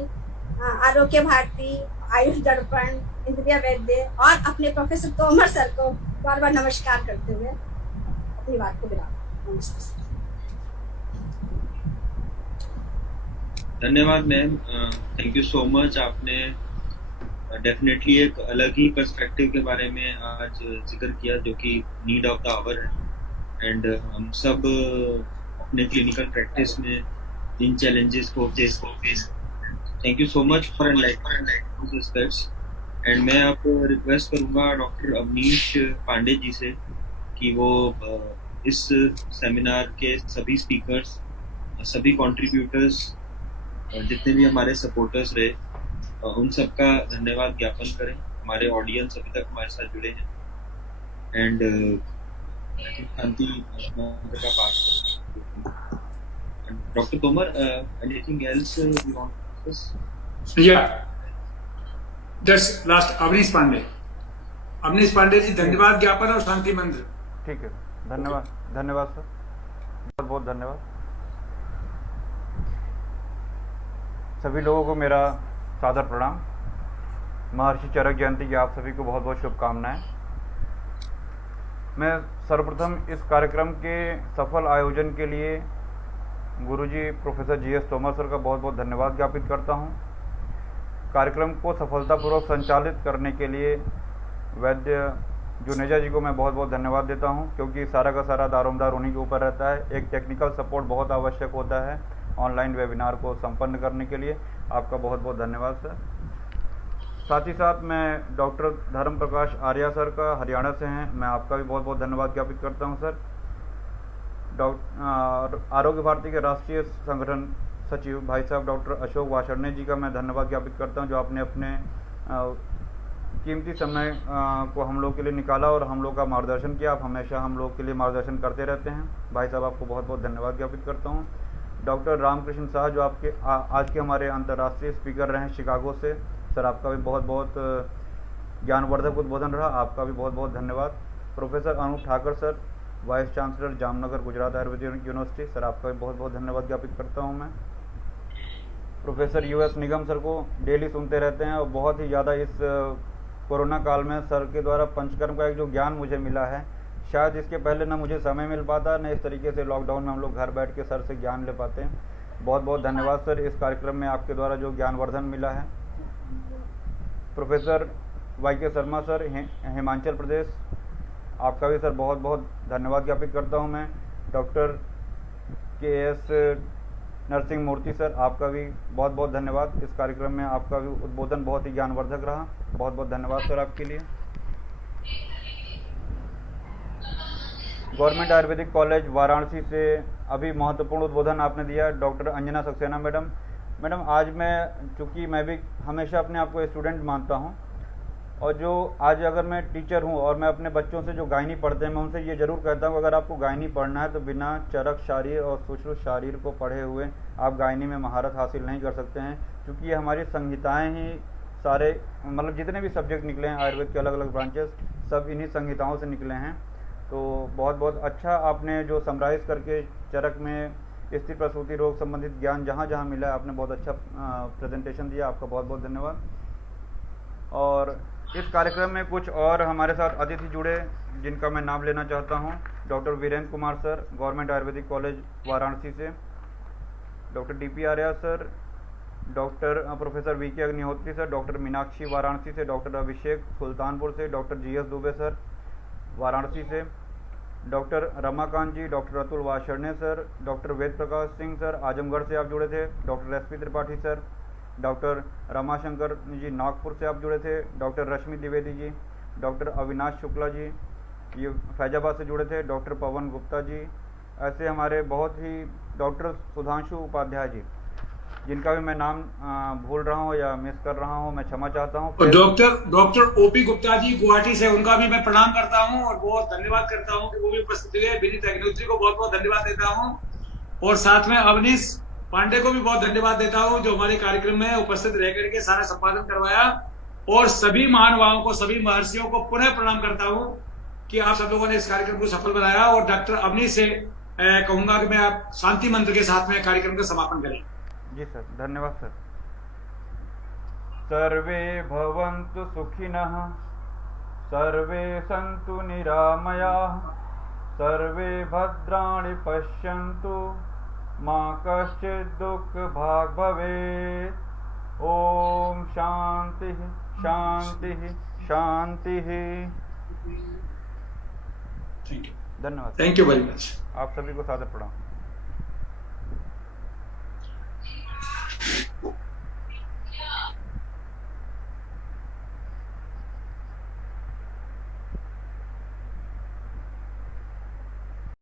आरोग्य भारती, आयुष दर्पण, इंद्रिया वैद्य और अपने प्रोफेसर तोमर सर को बार बार नमस्कार करते हुए अपनी बात को विराम। नमस्ते। धन्यवाद ma'am, thank you so much. आपने डेफिनेटली एक अलग ही पर्सपेक्टिव के बारे में आज जिक्र किया जो कि नीड ऑफ द आवर है। एंड हम सब अपने क्लिनिकल प्रैक्टिस में इन चैलेंजेस को फेस करते हैं। Thank you so much for enlightening aspects. And मैं आपको रिक्वेस्ट करूंगा डॉक्टर अवनीश पांडे जी से कि वो इस सेमिनार के सभी स्पीकर्स, सभी कंट्रीब्यूटर्स, जितने भी हमारे सपोर्टर्स रहे, उन सबका धन्यवाद ज्ञापन करें। हमारे ऑडियंस अभी तक हमारे साथ जुड़े हैं। एंड शांति का पास doctor Tomar, anything else you want to discuss? या जस्ट लास्ट अवनीश पांडे जी, धन्यवाद ज्ञापन और शांति मंत्र। ठीक है, धन्यवाद सर, बहुत बहुत धन्यवाद। सभी लोगों को मेरा सादर प्रणाम। महर्षि चरक जयंती की आप सभी को बहुत बहुत शुभकामनाएं। मैं सर्वप्रथम इस कार्यक्रम के सफल आयोजन के लिए गुरुजी प्रोफेसर जीएस तोमर सर का बहुत बहुत धन्यवाद ज्ञापित करता हूं। कार्यक्रम को सफलतापूर्वक संचालित करने के लिए वैद्य जुनेजा जी को मैं बहुत बहुत धन्यवाद देता हूं, क्योंकि सारा का सारा दारोमदार उन्हीं के ऊपर रहता है। एक टेक्निकल सपोर्ट बहुत आवश्यक होता है ऑनलाइन वेबिनार को संपन्न करने के लिए। आपका बहुत बहुत धन्यवाद सर। साथ ही साथ मैं डॉक्टर धर्म प्रकाश आर्या सर का, हरियाणा से हैं, मैं आपका भी बहुत बहुत धन्यवाद ज्ञापित करता हूं सर। आरोग्य भारती के राष्ट्रीय संगठन सचिव भाई साहब डॉक्टर अशोक वाषर्णे जी का मैं धन्यवाद ज्ञापित करता हूं, जो आपने अपने कीमती समय को हम लोग के लिए निकाला और हम लोग का मार्गदर्शन किया। आप हमेशा हम लोग के लिए मार्गदर्शन करते रहते हैं। भाई साहब आपको बहुत बहुत धन्यवाद ज्ञापित करता हूँ। डॉक्टर रामकृष्ण शाह जो आपके आज के हमारे अंतर्राष्ट्रीय स्पीकर रहे हैं शिकागो से, सर आपका भी बहुत बहुत ज्ञानवर्धक उद्बोधन रहा, आपका भी बहुत बहुत धन्यवाद। Professor Anoop Thakar sir, vice chancellor Jamnagar Gujarat ayurvedic university, sir आपका भी बहुत बहुत धन्यवाद ज्ञापित करता हूँ मैं। प्रोफेसर यूएस निगम सर को डेली सुनते रहते हैं और बहुत ही ज़्यादा इस कोरोना काल में सर के द्वारा पंचकर्म का एक जो ज्ञान मुझे मिला है, शायद इसके पहले ना मुझे समय मिल पाता, न इस तरीके से लॉकडाउन में हम लोग घर बैठ के सर से ज्ञान ले पाते हैं। बहुत बहुत धन्यवाद सर, इस कार्यक्रम में आपके द्वारा जो ज्ञानवर्धन मिला है। प्रोफेसर वाई.के. शर्मा सर, हिमाचल प्रदेश, आपका भी सर बहुत बहुत धन्यवाद ज्ञापित करता हूं मैं। Doctor K S. Narasimha Murthy sir, आपका भी बहुत बहुत धन्यवाद। इस कार्यक्रम में आपका भी उद्बोधन बहुत ही ज्ञानवर्धक रहा। बहुत बहुत धन्यवाद सर आपके लिए। गवर्नमेंट आयुर्वेदिक कॉलेज वाराणसी से अभी महत्वपूर्ण उद्बोधन आपने दिया doctor Anjana Saxena madam. Madam, आज चूँकि मैं भी हमेशा अपने आप को स्टूडेंट मानता हूँ, और जो आज अगर मैं टीचर हूँ और मैं अपने बच्चों से जो गायनी पढ़ते हैं, मैं उनसे ये ज़रूर कहता हूँ, अगर आपको गायनी पढ़ना है तो बिना चरक शारीर और सुश्रुत शारीर को पढ़े हुए आप गायनी में महारत हासिल नहीं कर सकते हैं, क्योंकि ये हमारी संहिताएं ही सारे मतलब जितने भी सब्जेक्ट निकले हैं आयुर्वेद के अलग अलग ब्रांचेस, सब इन्हीं संहिताओं से निकले हैं। तो बहुत बहुत अच्छा आपने जो समराइज़ करके चरक में स्त्री प्रसूति रोग संबंधित ज्ञान जहाँ जहाँ मिला है, आपने बहुत अच्छा प्रेजेंटेशन दिया। आपका बहुत बहुत धन्यवाद। और इस कार्यक्रम में कुछ और हमारे साथ अतिथि जुड़े, जिनका मैं नाम लेना चाहता हूं। Doctor Virendra Kumar sir, government Ayurvedic college Varanasi से, doctor DP Arya sir, doctor professor VK Agnihotri sir, doctor Meenakshi Varanasi से, डॉक्टर अभिषेक सुल्तानपुर से, doctor GS Dubey sir Varanasi से, डॉक्टर रमाकांत जी, डॉक्टर अतुल वाषर्णे sir, doctor Ved Prakash Singh sir Azamgarh से आप जुड़े थे, doctor SP Tripathi sir, doctor Ramashankar ji Nagpur से आप जुड़े थे, डॉक्टर रश्मि द्विवेदी जी, डॉक्टर अविनाश शुक्ला जी ये फैजाबाद से जुड़े थे, डॉक्टर पवन गुप्ता जी, ऐसे हमारे बहुत ही, डॉक्टर सुधांशु उपाध्याय जी, जिनका भी मैं नाम भूल रहा हूँ या मिस कर रहा हूँ, मैं क्षमा चाहता हूँ। और डॉक्टर OP गुप्ता जी गुवाहाटी से, उनका भी मैं प्रणाम करता हूँ और बहुत धन्यवाद करता हूँ कि वो भी उपस्थित हुए। विनीत अग्निहोत्री को बहुत बहुत धन्यवाद देता हूँ, और साथ में अवनीश पांडे को भी बहुत धन्यवाद देता हूं, जो हमारे कार्यक्रम में उपस्थित रह करके सारा संपादन करवाया। और सभी महानुभावों को, सभी महर्षियों को पुनः प्रणाम करता हूं कि आप सब लोगों ने इस कार्यक्रम को सफल बनाया। और डॉक्टर अवनीश से कहूंगा कि मैं आप शांति मंत्र के साथ में कार्यक्रम का समापन करें। जी सर, धन्यवाद सर। सर्वे भवन्तु सुखिनः, सर्वे सन्तु निरामयाः, सर्वे भद्राणि पश्यन्तु, माँ कश्चित् दुःख भाग् भवेत्। ओम शांति शांति शांति। धन्यवाद। Thank you very much. आप सभी को सादर प्रणाम।